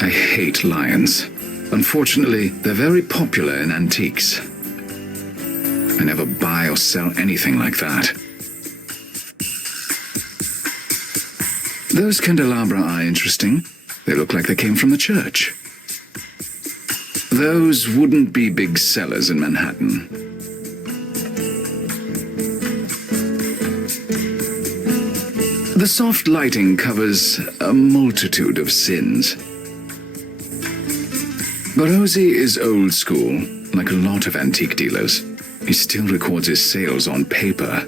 I hate lions. Unfortunately, they're very popular in antiques. I never buy or sell anything like that. Those candelabra are interesting. They look like they came from the church. Those wouldn't be big sellers in Manhattan. The soft lighting covers a multitude of sins. Barozzi is old school, like a lot of antique dealers. He still records his sales on paper.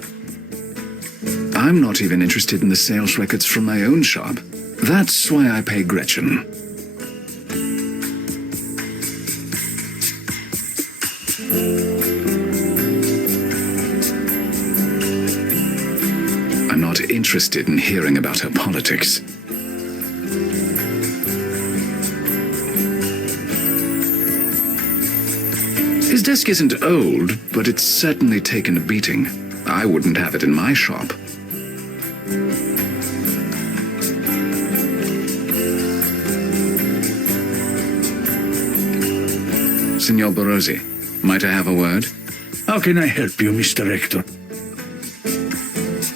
I'm not even interested in the sales records from my own shop. That's why I pay Gretchen. I'm not interested in hearing about her politics. His desk isn't old, but it's certainly taken a beating. I wouldn't have it in my shop. Signor Barozzi, might I have a word? How can I help you, Mr. Hector?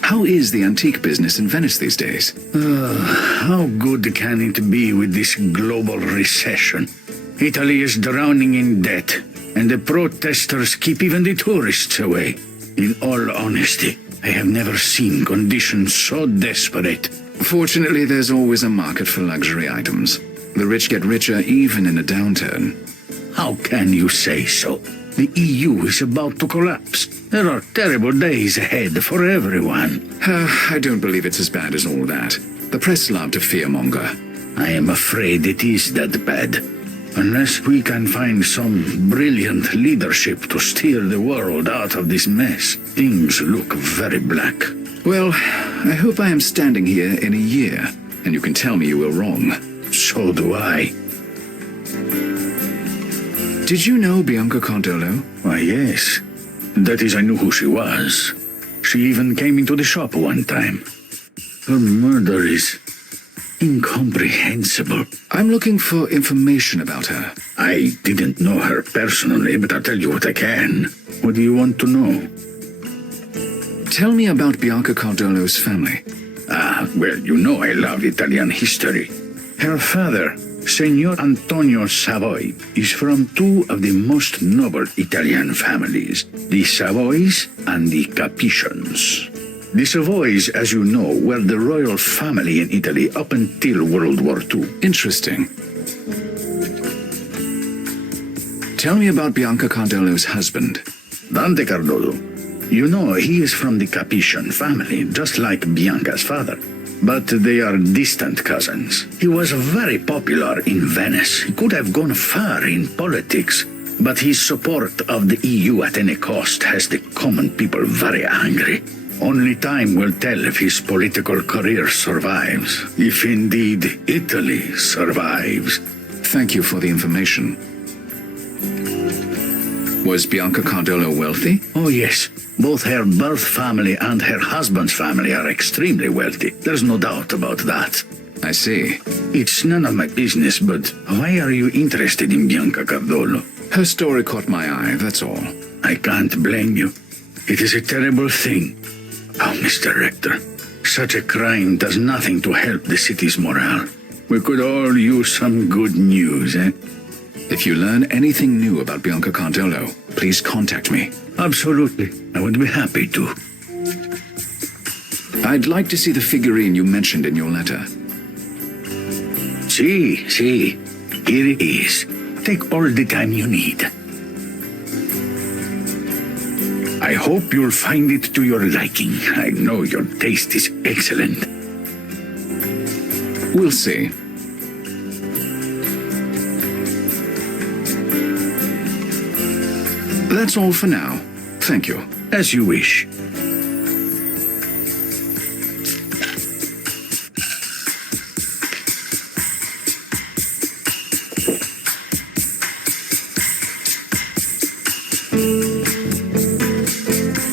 How is the antique business in Venice these days? How good can it be with this global recession? Italy is drowning in debt, and the protesters keep even the tourists away. In all honesty, I have never seen conditions so desperate. Fortunately, there's always a market for luxury items. The rich get richer even in a downturn. How can you say so? The EU is about to collapse. There are terrible days ahead for everyone. I don't believe it's as bad as all that. The press love to fearmonger. I am afraid it is that bad. Unless we can find some brilliant leadership to steer the world out of this mess, things look very black. Well, I hope I am standing here in a year, and you can tell me you were wrong. So do I. Did you know Bianca Cardolo? Why, yes. That is, I knew who she was. She even came into the shop one time. Her murder is incomprehensible. I'm looking for information about her. I didn't know her personally, but I'll tell you what I can. What do you want to know? Tell me about Bianca Cardolo's family. Well, you know I love Italian history. Her father, Signor Antonio Savoy, is from two of the most noble Italian families, the Savoys and the Capetians. The Savoys, as you know, were the royal family in Italy up until World War II. Interesting. Tell me about Bianca Cardolo's husband. Dante Cardolo. You know, he is from the Capetian family, just like Bianca's father. But they are distant cousins. He was very popular in Venice. He could have gone far in politics. But his support of the EU at any cost has the common people very angry. Only time will tell if his political career survives. If indeed Italy survives. Thank you for the information. Was Bianca Cardolo wealthy? Oh, yes. Both her birth family and her husband's family are extremely wealthy. There's no doubt about that. I see. It's none of my business, but why are you interested in Bianca Cardolo? Her story caught my eye, that's all. I can't blame you. It is a terrible thing. Oh, Mr. Rector, such a crime does nothing to help the city's morale. We could all use some good news, eh? If you learn anything new about Bianca Cardolo, please contact me. Absolutely. I would be happy to. I'd like to see the figurine you mentioned in your letter. See. Here it is. Take all the time you need. I hope you'll find it to your liking. I know your taste is excellent. We'll see. That's all for now. Thank you. As you wish.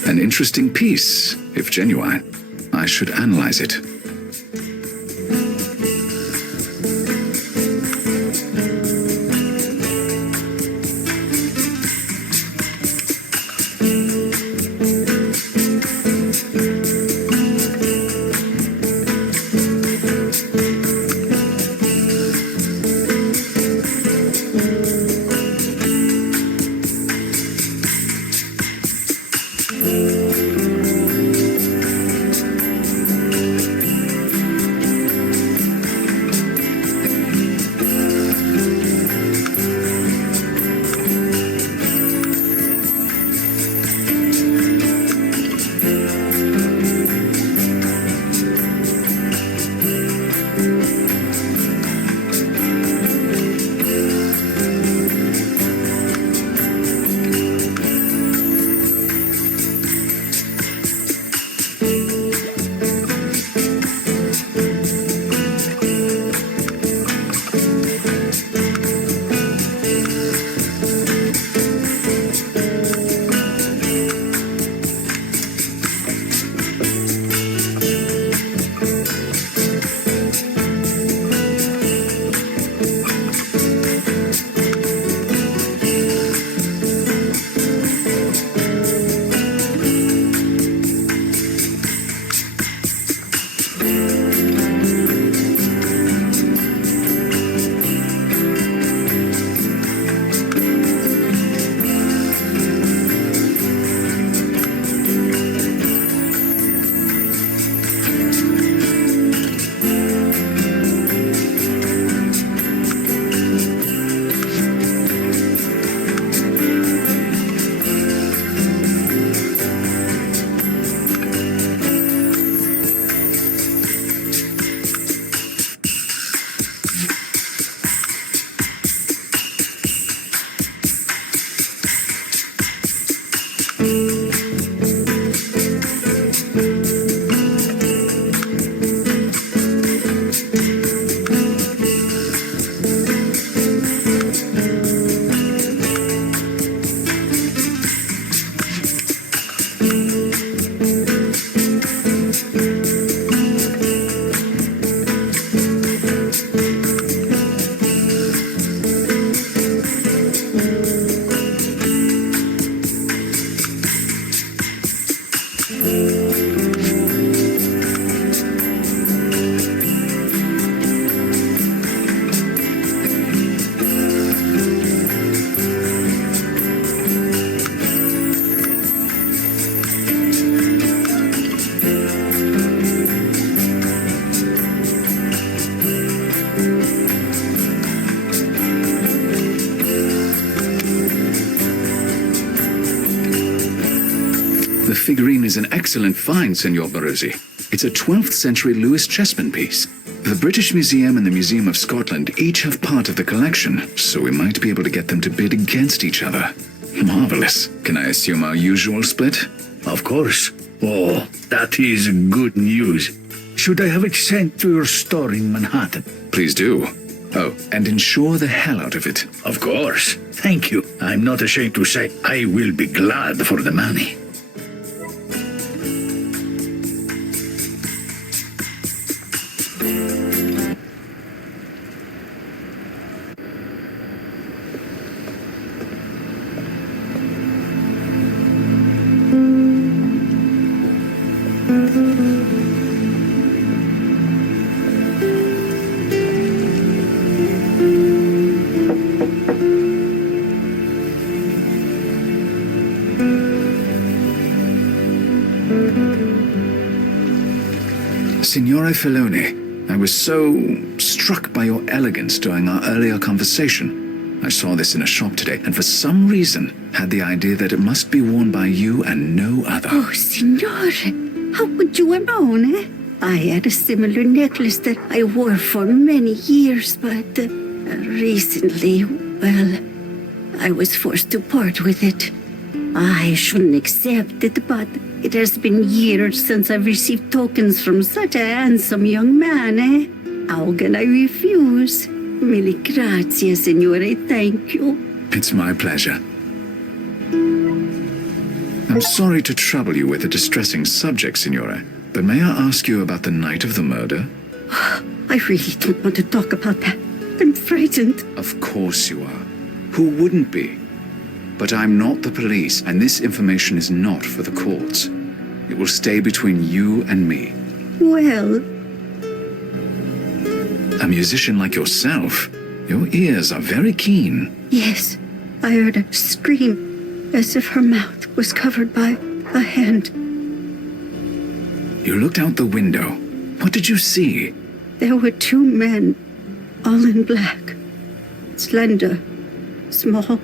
An interesting piece, if genuine. I should analyze it. figurine is an excellent find, Senor Barozzi. It's a 12th century Lewis chessman piece. The British Museum and the Museum of Scotland each have part of the collection, so we might be able to get them to bid against each other. Marvelous. Can I assume our usual split? Of course. Oh, that is good news. Should I have it sent to your store in Manhattan? Please do. Oh, and insure the hell out of it. Of course. Thank you. I'm not ashamed to say I will be glad for the money. Signore Filoni, I was so struck by your elegance during our earlier conversation. I saw this in a shop today, and for some reason had the idea that it must be worn by you and no other. Oh, Signore, how could you have known, eh? I had a similar necklace that I wore for many years, but recently, well, I was forced to part with it. I shouldn't accept it, but it has been years since I've received tokens from such a handsome young man, eh? How can I refuse? Mille grazie, Signore, thank you. It's my pleasure. I'm sorry to trouble you with a distressing subject, Signora, but may I ask you about the night of the murder? I really don't want to talk about that. I'm frightened. Of course you are. Who wouldn't be? But I'm not the police, and this information is not for the courts. It will stay between you and me. Well, A musician like yourself, your ears are very keen. yes, I heard a scream as if her mouth was covered by a hand. You looked out the window. What did you see? There were two men, all in black, slender, small.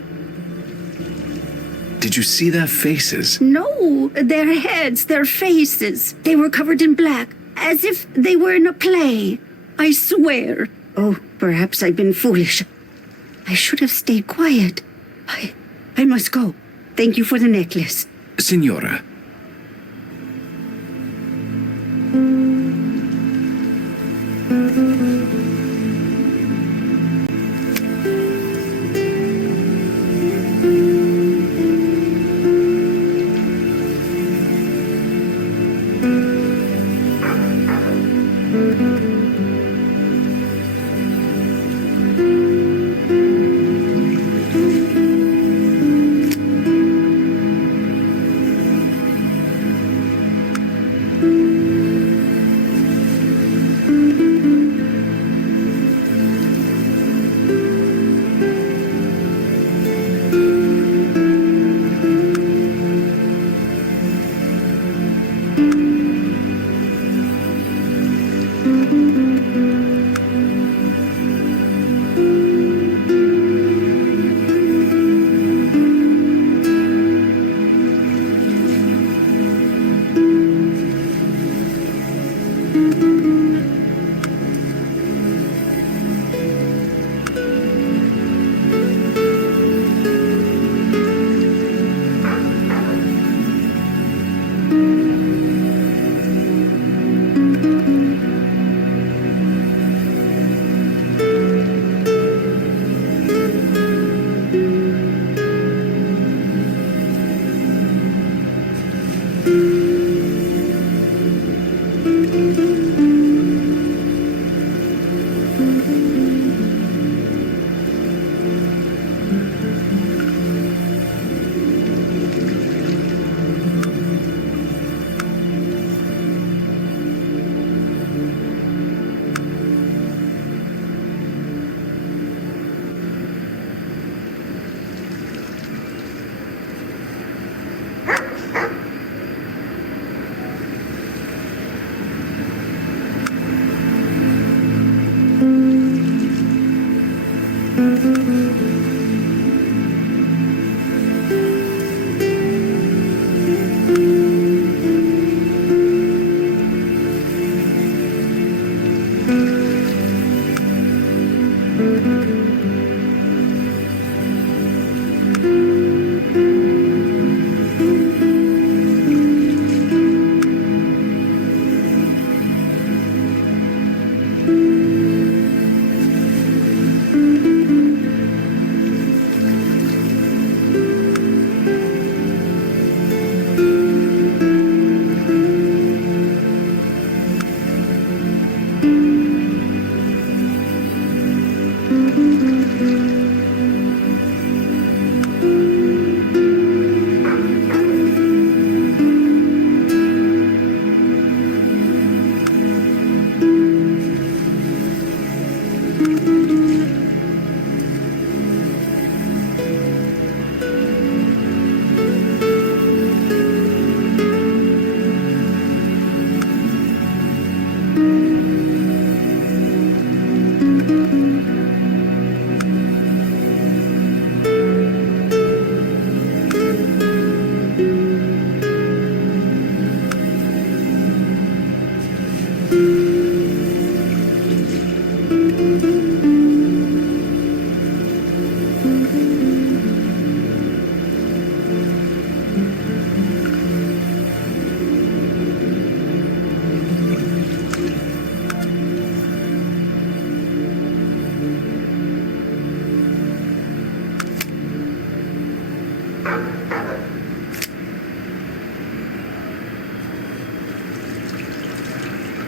Did you see their faces? No, their heads, their faces. They were covered in black, as if they were in a play. I swear. Oh, perhaps I've been foolish. I should have stayed quiet. I must go. Thank you for the necklace. Signora,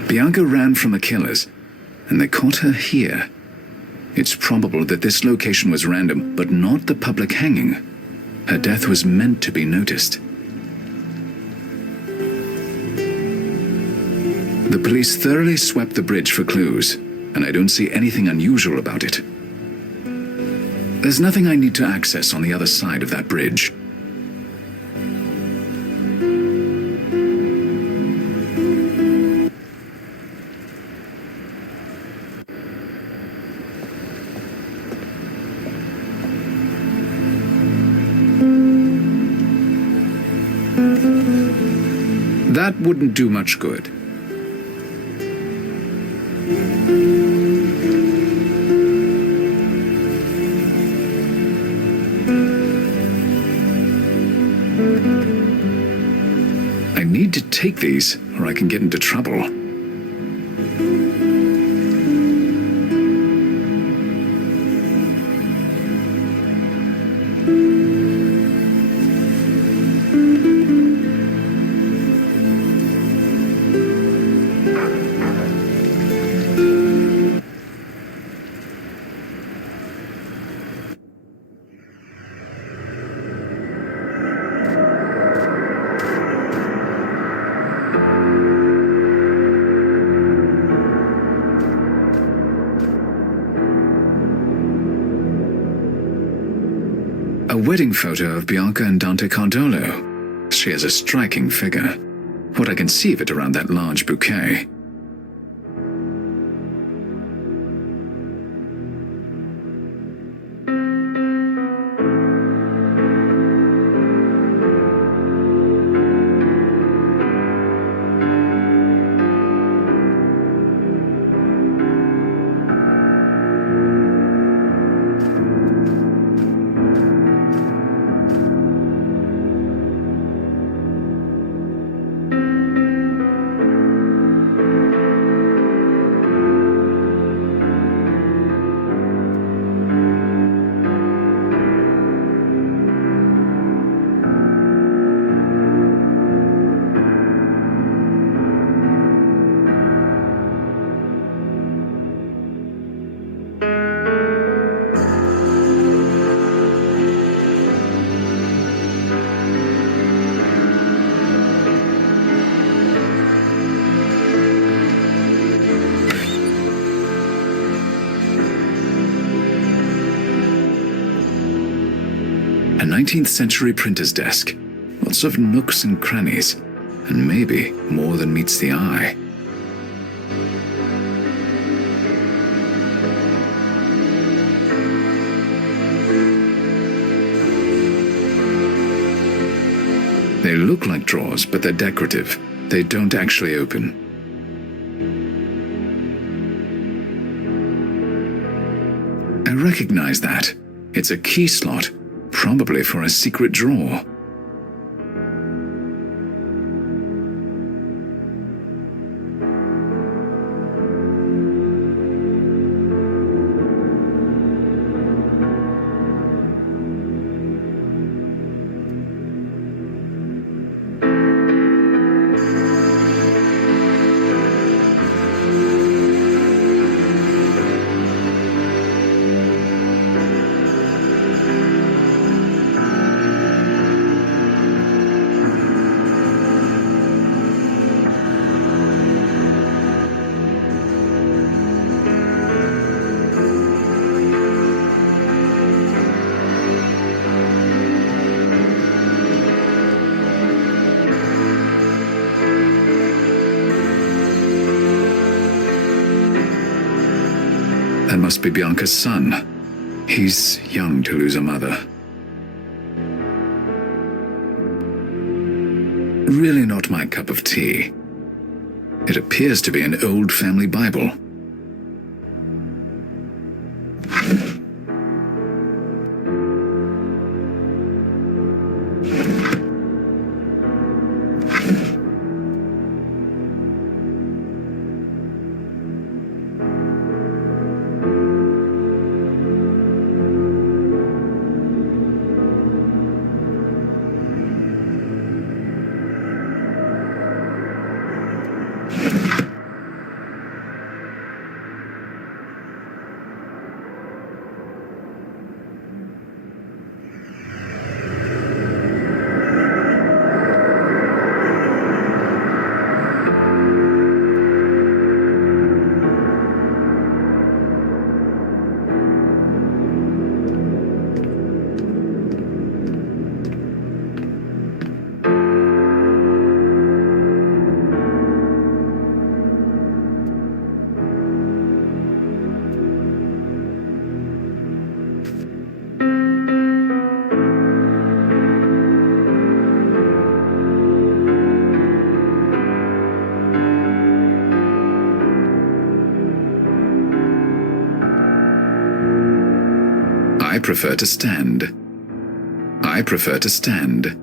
Bianca ran from the killers, and they caught her here. It's probable that this location was random, but not the public hanging. Her death was meant to be noticed. The police thoroughly swept the bridge for clues, and I don't see anything unusual about it. There's nothing I need to access on the other side of that bridge. That wouldn't do much good. I need to take these, or I can get into trouble. A wedding photo of Bianca and Dante Cardolo. She has a striking figure. What I can see of it around that large bouquet. A 19th century printer's desk. Lots of nooks and crannies, and maybe more than meets the eye. They look like drawers, but they're decorative. They don't actually open. I recognize that. It's a key slot, probably for a secret drawer. That must be Bianca's son. He's young to lose a mother. Really not my cup of tea. It appears to be an old family Bible. prefer to stand. I prefer to stand.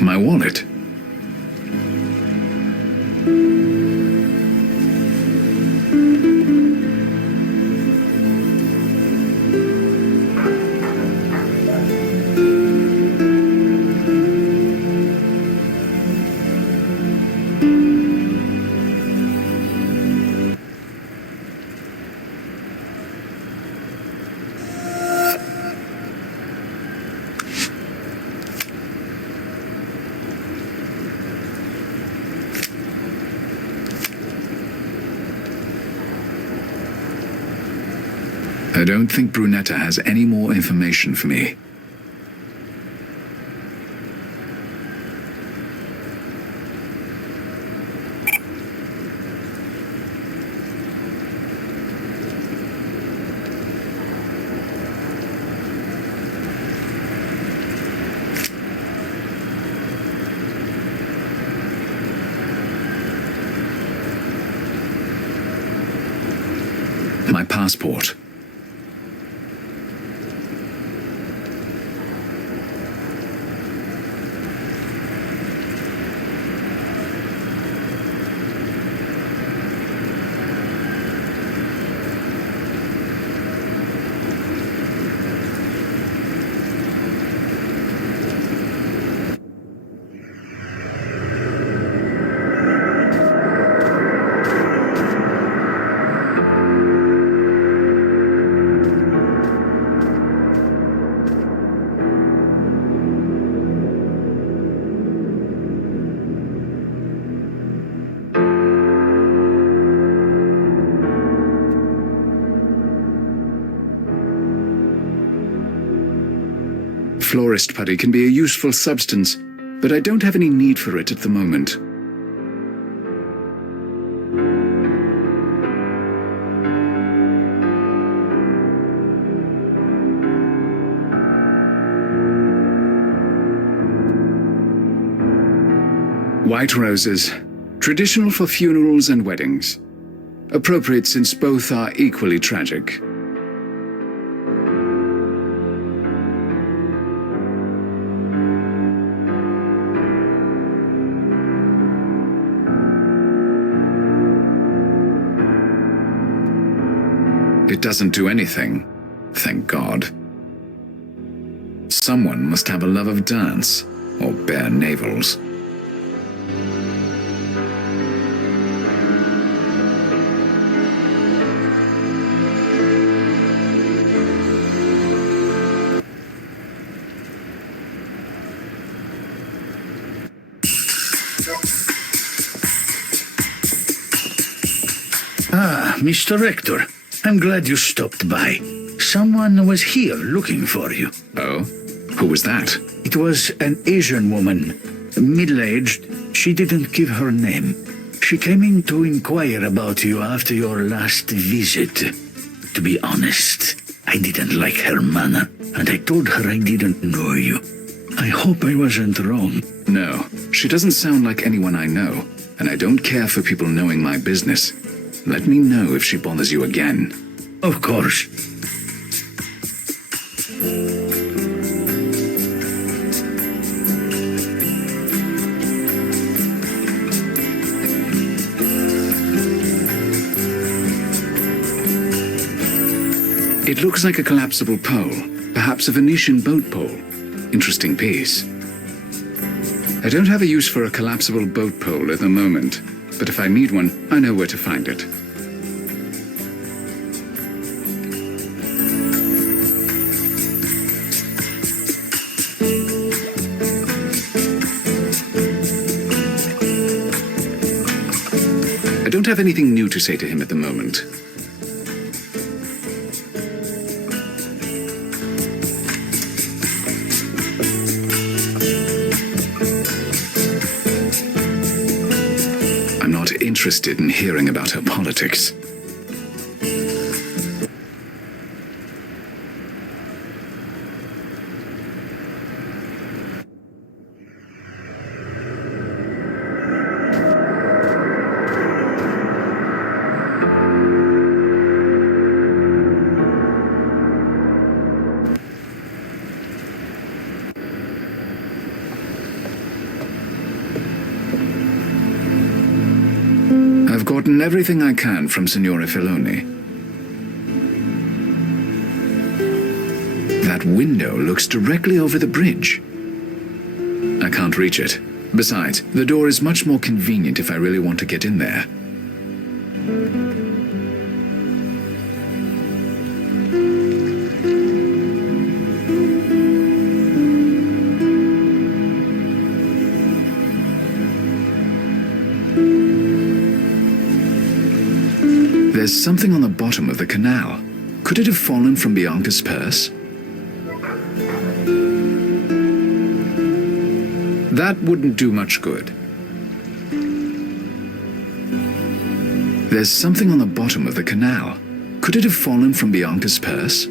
My wallet. I don't think Brunetta has any more information for me. My passport. Florist putty can be a useful substance, but I don't have any need for it at the moment. White roses, traditional for funerals and weddings. Appropriate since both are equally tragic. It doesn't do anything, thank God. Someone must have a love of dance, or bare navels. Ah, Mr. Rector. I'm glad you stopped by. Someone was here looking for you. Oh? Who was that? It was an Asian woman, middle-aged. She didn't give her name. She came in to inquire about you after your last visit. To be honest, I didn't like her manner, and I told her I didn't know you. I hope I wasn't wrong. No, she doesn't sound like anyone I know, and I don't care for people knowing my business. Let me know if she bothers you again. Of course. It looks like a collapsible pole, perhaps a Venetian boat pole. Interesting piece. I don't have a use for a collapsible boat pole at the moment. but if I need one, I know where to find it. I don't have anything new to say to him at the moment. I'm not interested in hearing about her politics. I've gotten everything I can from Signore Filoni. That window looks directly over the bridge. I can't reach it. Besides, the door is much more convenient if I really want to get in there. There's something on the bottom of the canal. Could it have fallen from Bianca's purse? That wouldn't do much good. There's something on the bottom of the canal. Could it have fallen from Bianca's purse?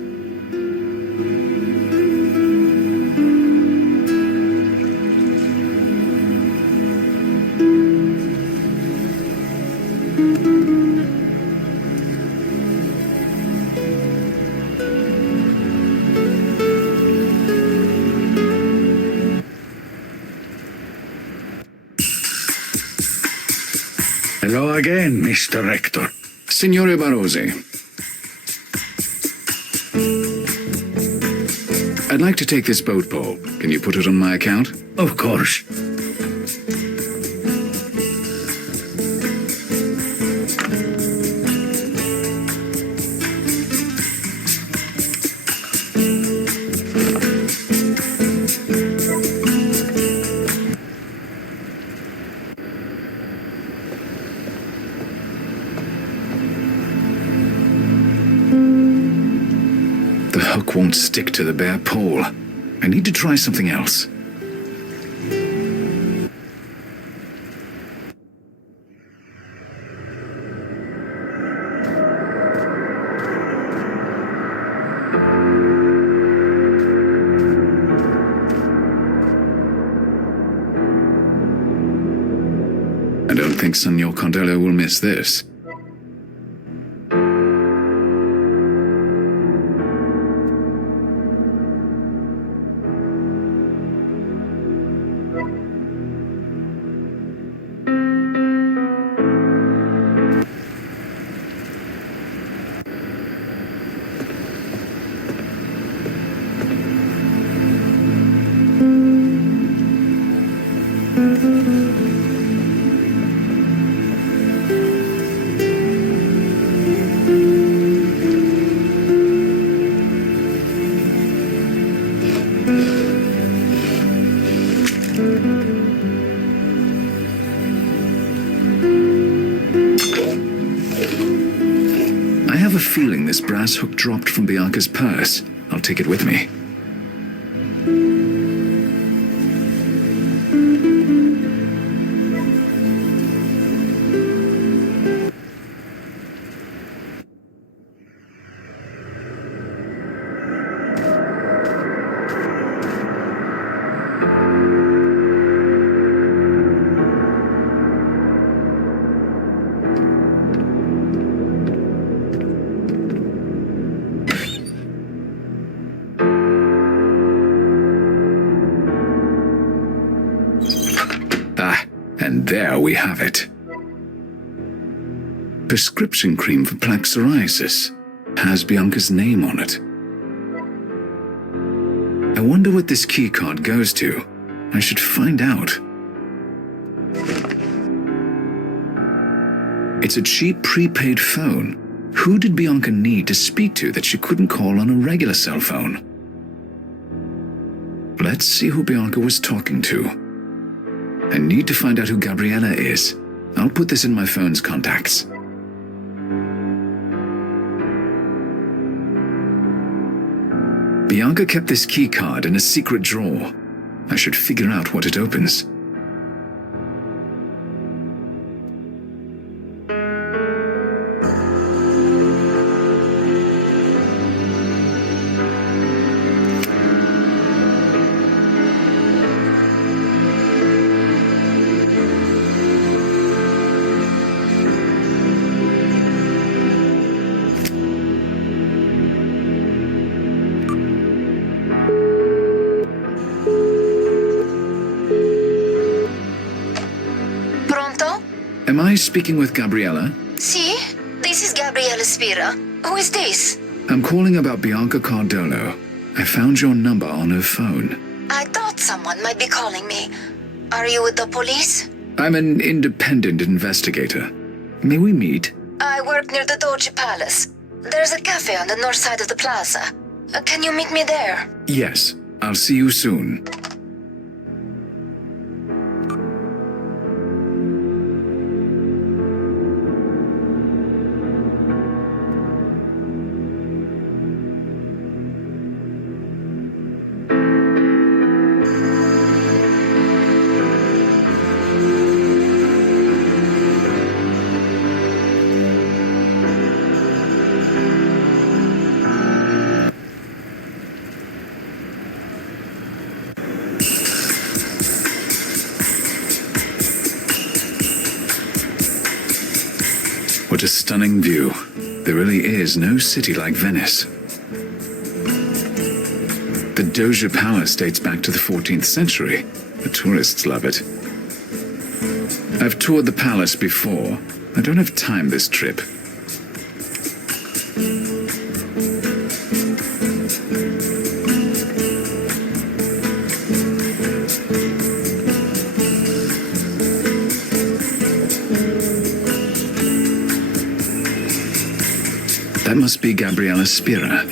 Hello again, Mr. Rector. Signore Barozzi. I'd like to take this boat pole. Can you put it on my account? Of course. The hook won't stick to the bare pole. I need to try something else. I don't think Signor Condello will miss this. I have a feeling this brass hook dropped from Bianca's purse. I'll take it with me. And there we have it. Prescription cream for plaque psoriasis. Has Bianca's name on it. I wonder what this keycard goes to. I should find out. It's a cheap prepaid phone. Who did Bianca need to speak to that she couldn't call on a regular cell phone? Let's see who Bianca was talking to. I need to find out who Gabriella is. I'll put this in my phone's contacts. Bianca kept this key card in a secret drawer. I should figure out what it opens. Am I speaking with Gabriella? Si, this is Gabriella Spira. Who is this? I'm calling about Bianca Cardolo. I found your number on her phone. I thought someone might be calling me. Are you with the police? I'm an independent investigator. May we meet? I work near the Doge Palace. There's a cafe on the north side of the plaza. Can you meet me there? Yes, I'll see you soon. What a stunning view. There really is no city like Venice. The Doge Palace dates back to the 14th century. The tourists love it. I've toured the palace before. I don't have time this trip. That must be Gabriella Spira.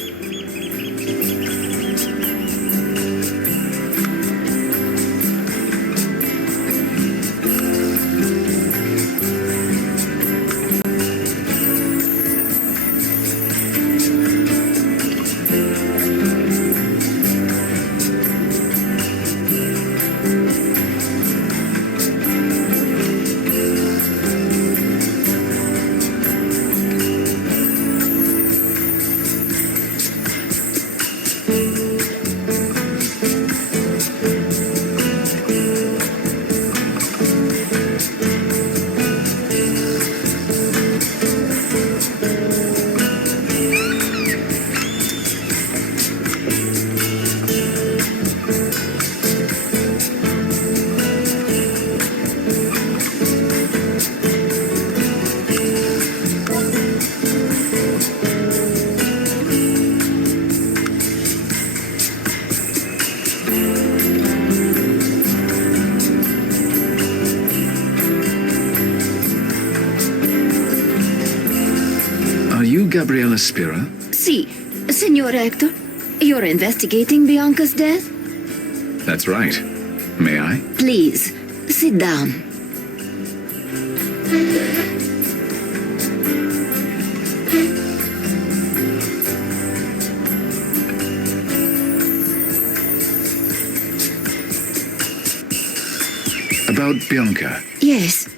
Gabriella Spira? Si, Signor Hector. You're investigating Bianca's death? That's right. May I? Please, sit down. About Bianca? Yes.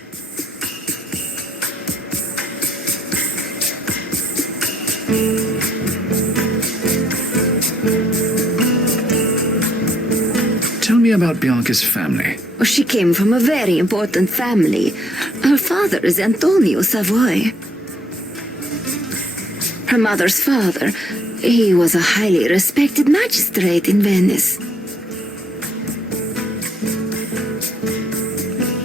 Tell me about Bianca's family. She came from a very important family. Her father is Antonio Savoy. Her mother's father, he was a highly respected magistrate in Venice.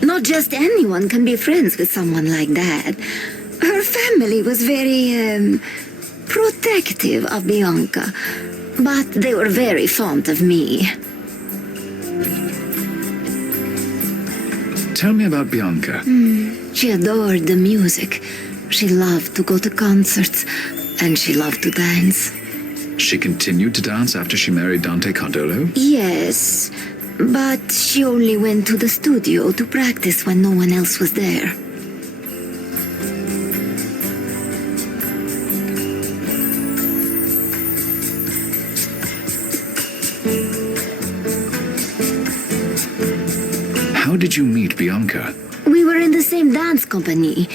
Not just anyone can be friends with someone like that. Her family was very, protective of Bianca, but they were very fond of me. Tell me about Bianca. She adored the music. She loved to go to concerts, and she loved to dance. She continued to dance after she married Dante Cardolo? Yes, but she only went to the studio to practice when no one else was there. How did you meet Bianca? We were in the same dance company.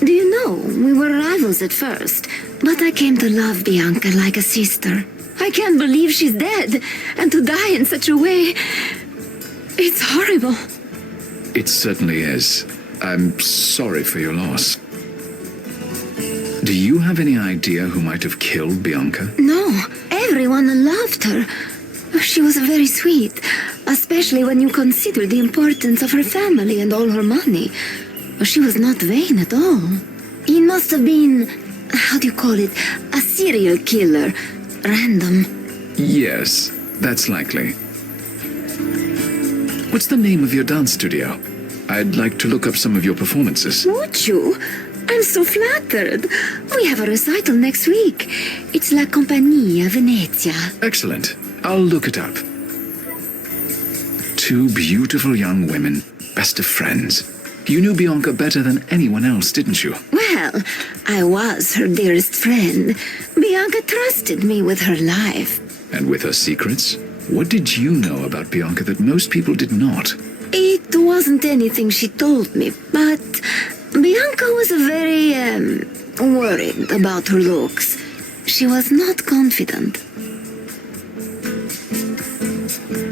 Do you know, we were rivals at first, but I came to love Bianca like a sister. I can't believe she's dead, and to die in such a way. It's horrible. It certainly is. I'm sorry for your loss. Do you have any idea who might have killed Bianca? No, everyone loved her. She was very sweet, especially when you consider the importance of her family and all her money. She was not vain at all. He must have been, how do you call it, a serial killer. Random. Yes, that's likely. What's the name of your dance studio? I'd like to look up some of your performances. Would you? I'm so flattered. We have a recital next week. It's La Compagnia Venezia. Excellent. I'll look it up. Two beautiful young women, best of friends. You knew Bianca better than anyone else, didn't you? Well, I was her dearest friend. Bianca trusted me with her life. And with her secrets? What did you know about Bianca that most people did not? It wasn't anything she told me, but Bianca was very, worried about her looks. She was not confident.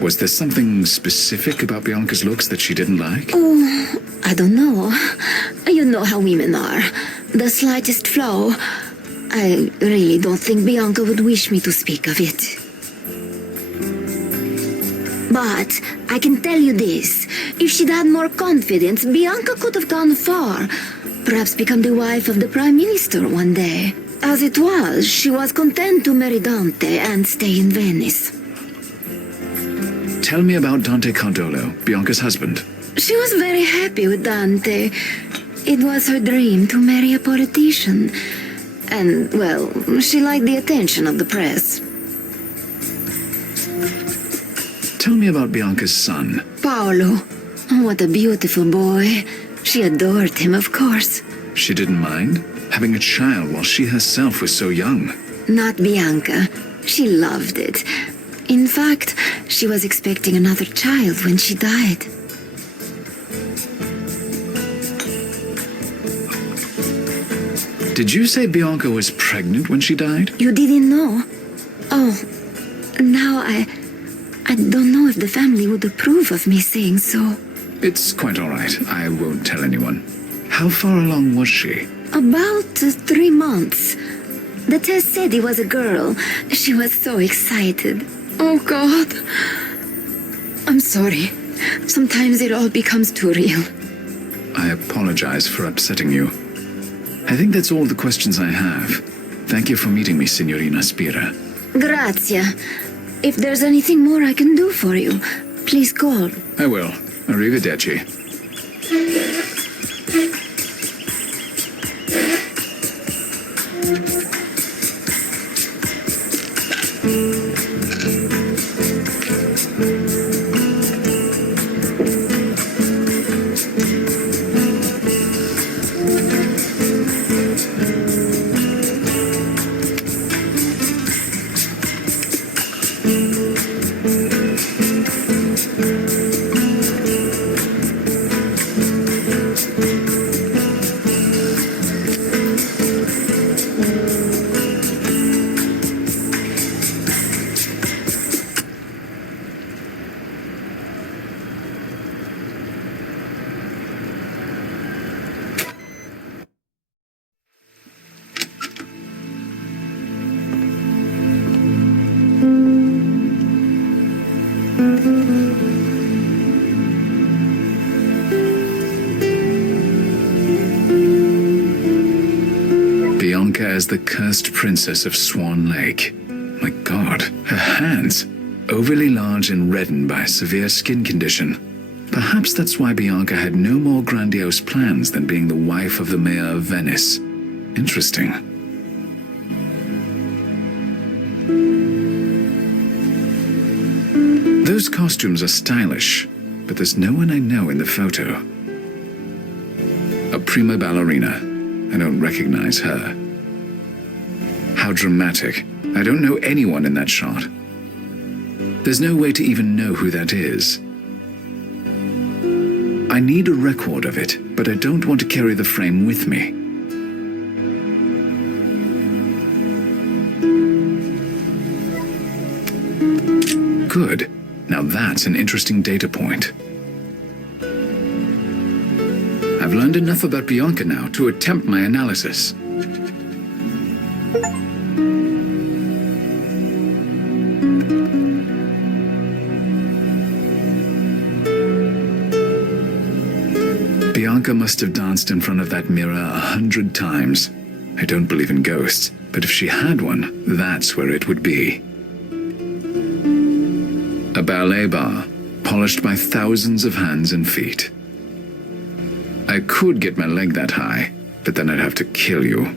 Was there something specific about Bianca's looks that she didn't like? Oh, I don't know. You know how women are. The slightest flaw. I really don't think Bianca would wish me to speak of it. But I can tell you this. If she'd had more confidence, Bianca could have gone far. Perhaps become the wife of the Prime Minister one day. As it was, she was content to marry Dante and stay in Venice. Tell me about Dante Cardolo, Bianca's husband. She was very happy with Dante. It was her dream to marry a politician. And, well, she liked the attention of the press. Tell me about Bianca's son. Paolo. What a beautiful boy. She adored him, of course. She didn't mind having a child while she herself was so young. Not Bianca. She loved it. In fact, she was expecting another child when she died. Did you say Bianca was pregnant when she died? You didn't know? Oh, now I don't know if the family would approve of me saying so. It's quite all right. I won't tell anyone. How far along was she? About 3 months. The test said it was a girl. She was so excited. Oh, God. I'm sorry. Sometimes it all becomes too real. I apologize for upsetting you. I think that's all the questions I have. Thank you for meeting me, Signorina Spira. Grazia. If there's anything more I can do for you, please call. I will. Arrivederci. Bianca as the cursed princess of Swan Lake. My God, her hands, overly large and reddened by a severe skin condition. Perhaps that's why Bianca had no more grandiose plans than being the wife of the mayor of Venice. Interesting. Those costumes are stylish, but there's no one I know in the photo. A prima ballerina. I don't recognize her. How dramatic. I don't know anyone in that shot. There's no way to even know who that is. I need a record of it, but I don't want to carry the frame with me. Good. Now that's an interesting data point. I've learned enough about Bianca now to attempt my analysis. Bianca must have danced in front of that mirror 100 times. I don't believe in ghosts, but if she had one, that's where it would be. A ballet bar, polished by thousands of hands and feet. I could get my leg that high, but then I'd have to kill you.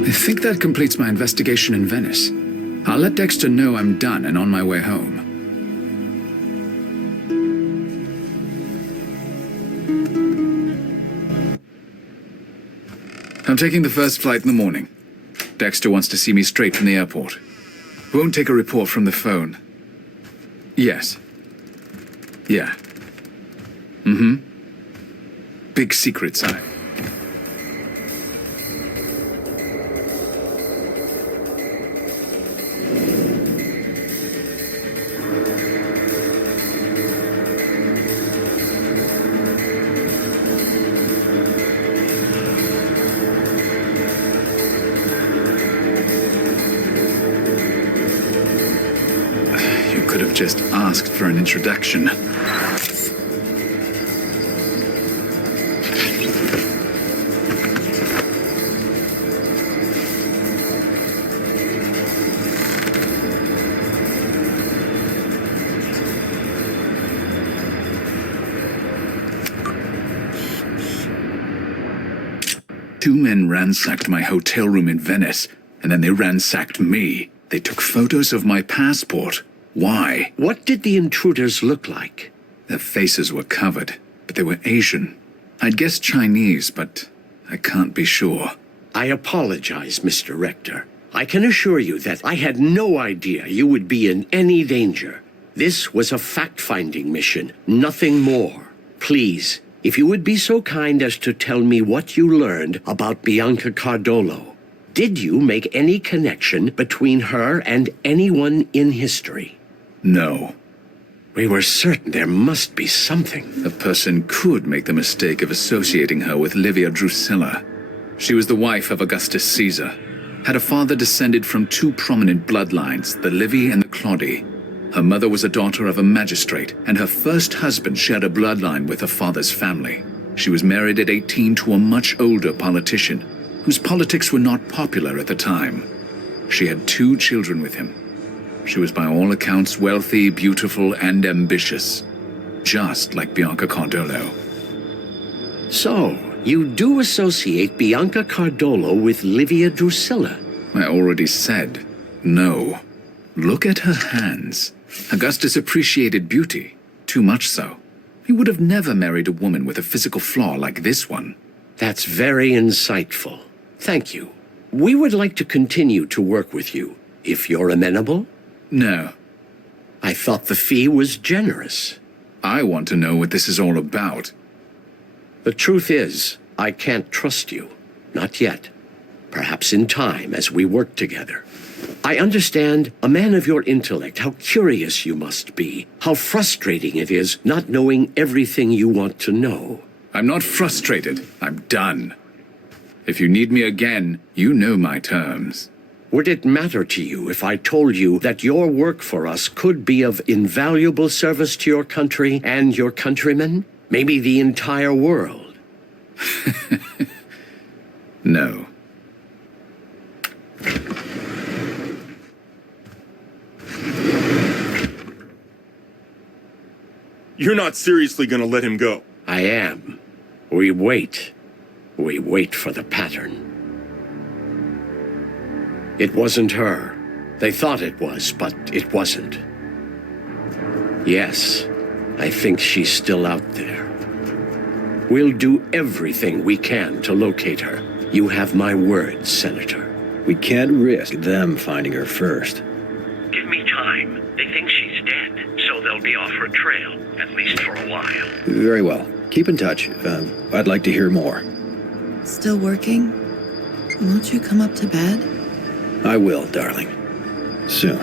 I think that completes my investigation in Venice. I'll let Dexter know I'm done and on my way home. I'm taking the first flight in the morning. Dexter wants to see me straight from the airport. Won't take a report from the phone. Yes. Yeah. Big secret side. Could have just asked for an introduction. Two men ransacked my hotel room in Venice, and then they ransacked me. They took photos of my passport. Why? What did the intruders look like? Their faces were covered, but they were Asian. I'd guess Chinese, but I can't be sure. I apologize, Mr. Rector. I can assure you that I had no idea you would be in any danger. This was a fact-finding mission, nothing more. Please, if you would be so kind as to tell me what you learned about Bianca Cardolo. Did you make any connection between her and anyone in history? No. We were certain there must be something. A person could make the mistake of associating her with Livia Drusilla. She was the wife of Augustus Caesar, had a father descended from two prominent bloodlines, the Livy and the Claudi. Her mother was a daughter of a magistrate, and her first husband shared a bloodline with her father's family. She was married at 18 to a much older politician, whose politics were not popular at the time. She had 2 children with him. She was by all accounts wealthy, beautiful, and ambitious. just like Bianca Cardolo. So, you do associate Bianca Cardolo with Livia Drusilla? I already said no. Look at her hands. Augustus appreciated beauty, too much so. He would have never married a woman with a physical flaw like this one. That's very insightful. Thank you. We would like to continue to work with you, if you're amenable. No. I thought the fee was generous. I want to know what this is all about. The truth is, I can't trust you. Not yet. Perhaps in time, as we work together. I understand, a man of your intellect, how curious you must be, how frustrating it is not knowing everything you want to know. I'm not frustrated. I'm done. If you need me again, you know my terms. Would it matter to you if I told you that your work for us could be of invaluable service to your country and your countrymen? Maybe the entire world? No. You're not seriously gonna let him go. I am. We wait. We wait for the pattern. It wasn't her. They thought it was, but it wasn't. Yes, I think she's still out there. We'll do everything we can to locate her. You have my word, Senator. We can't risk them finding her first. Give me time. They think she's dead, so they'll be off her trail, at least for a while. Very well. Keep in touch. I'd like to hear more. Still working? Won't you come up to bed? I will, darling. Soon.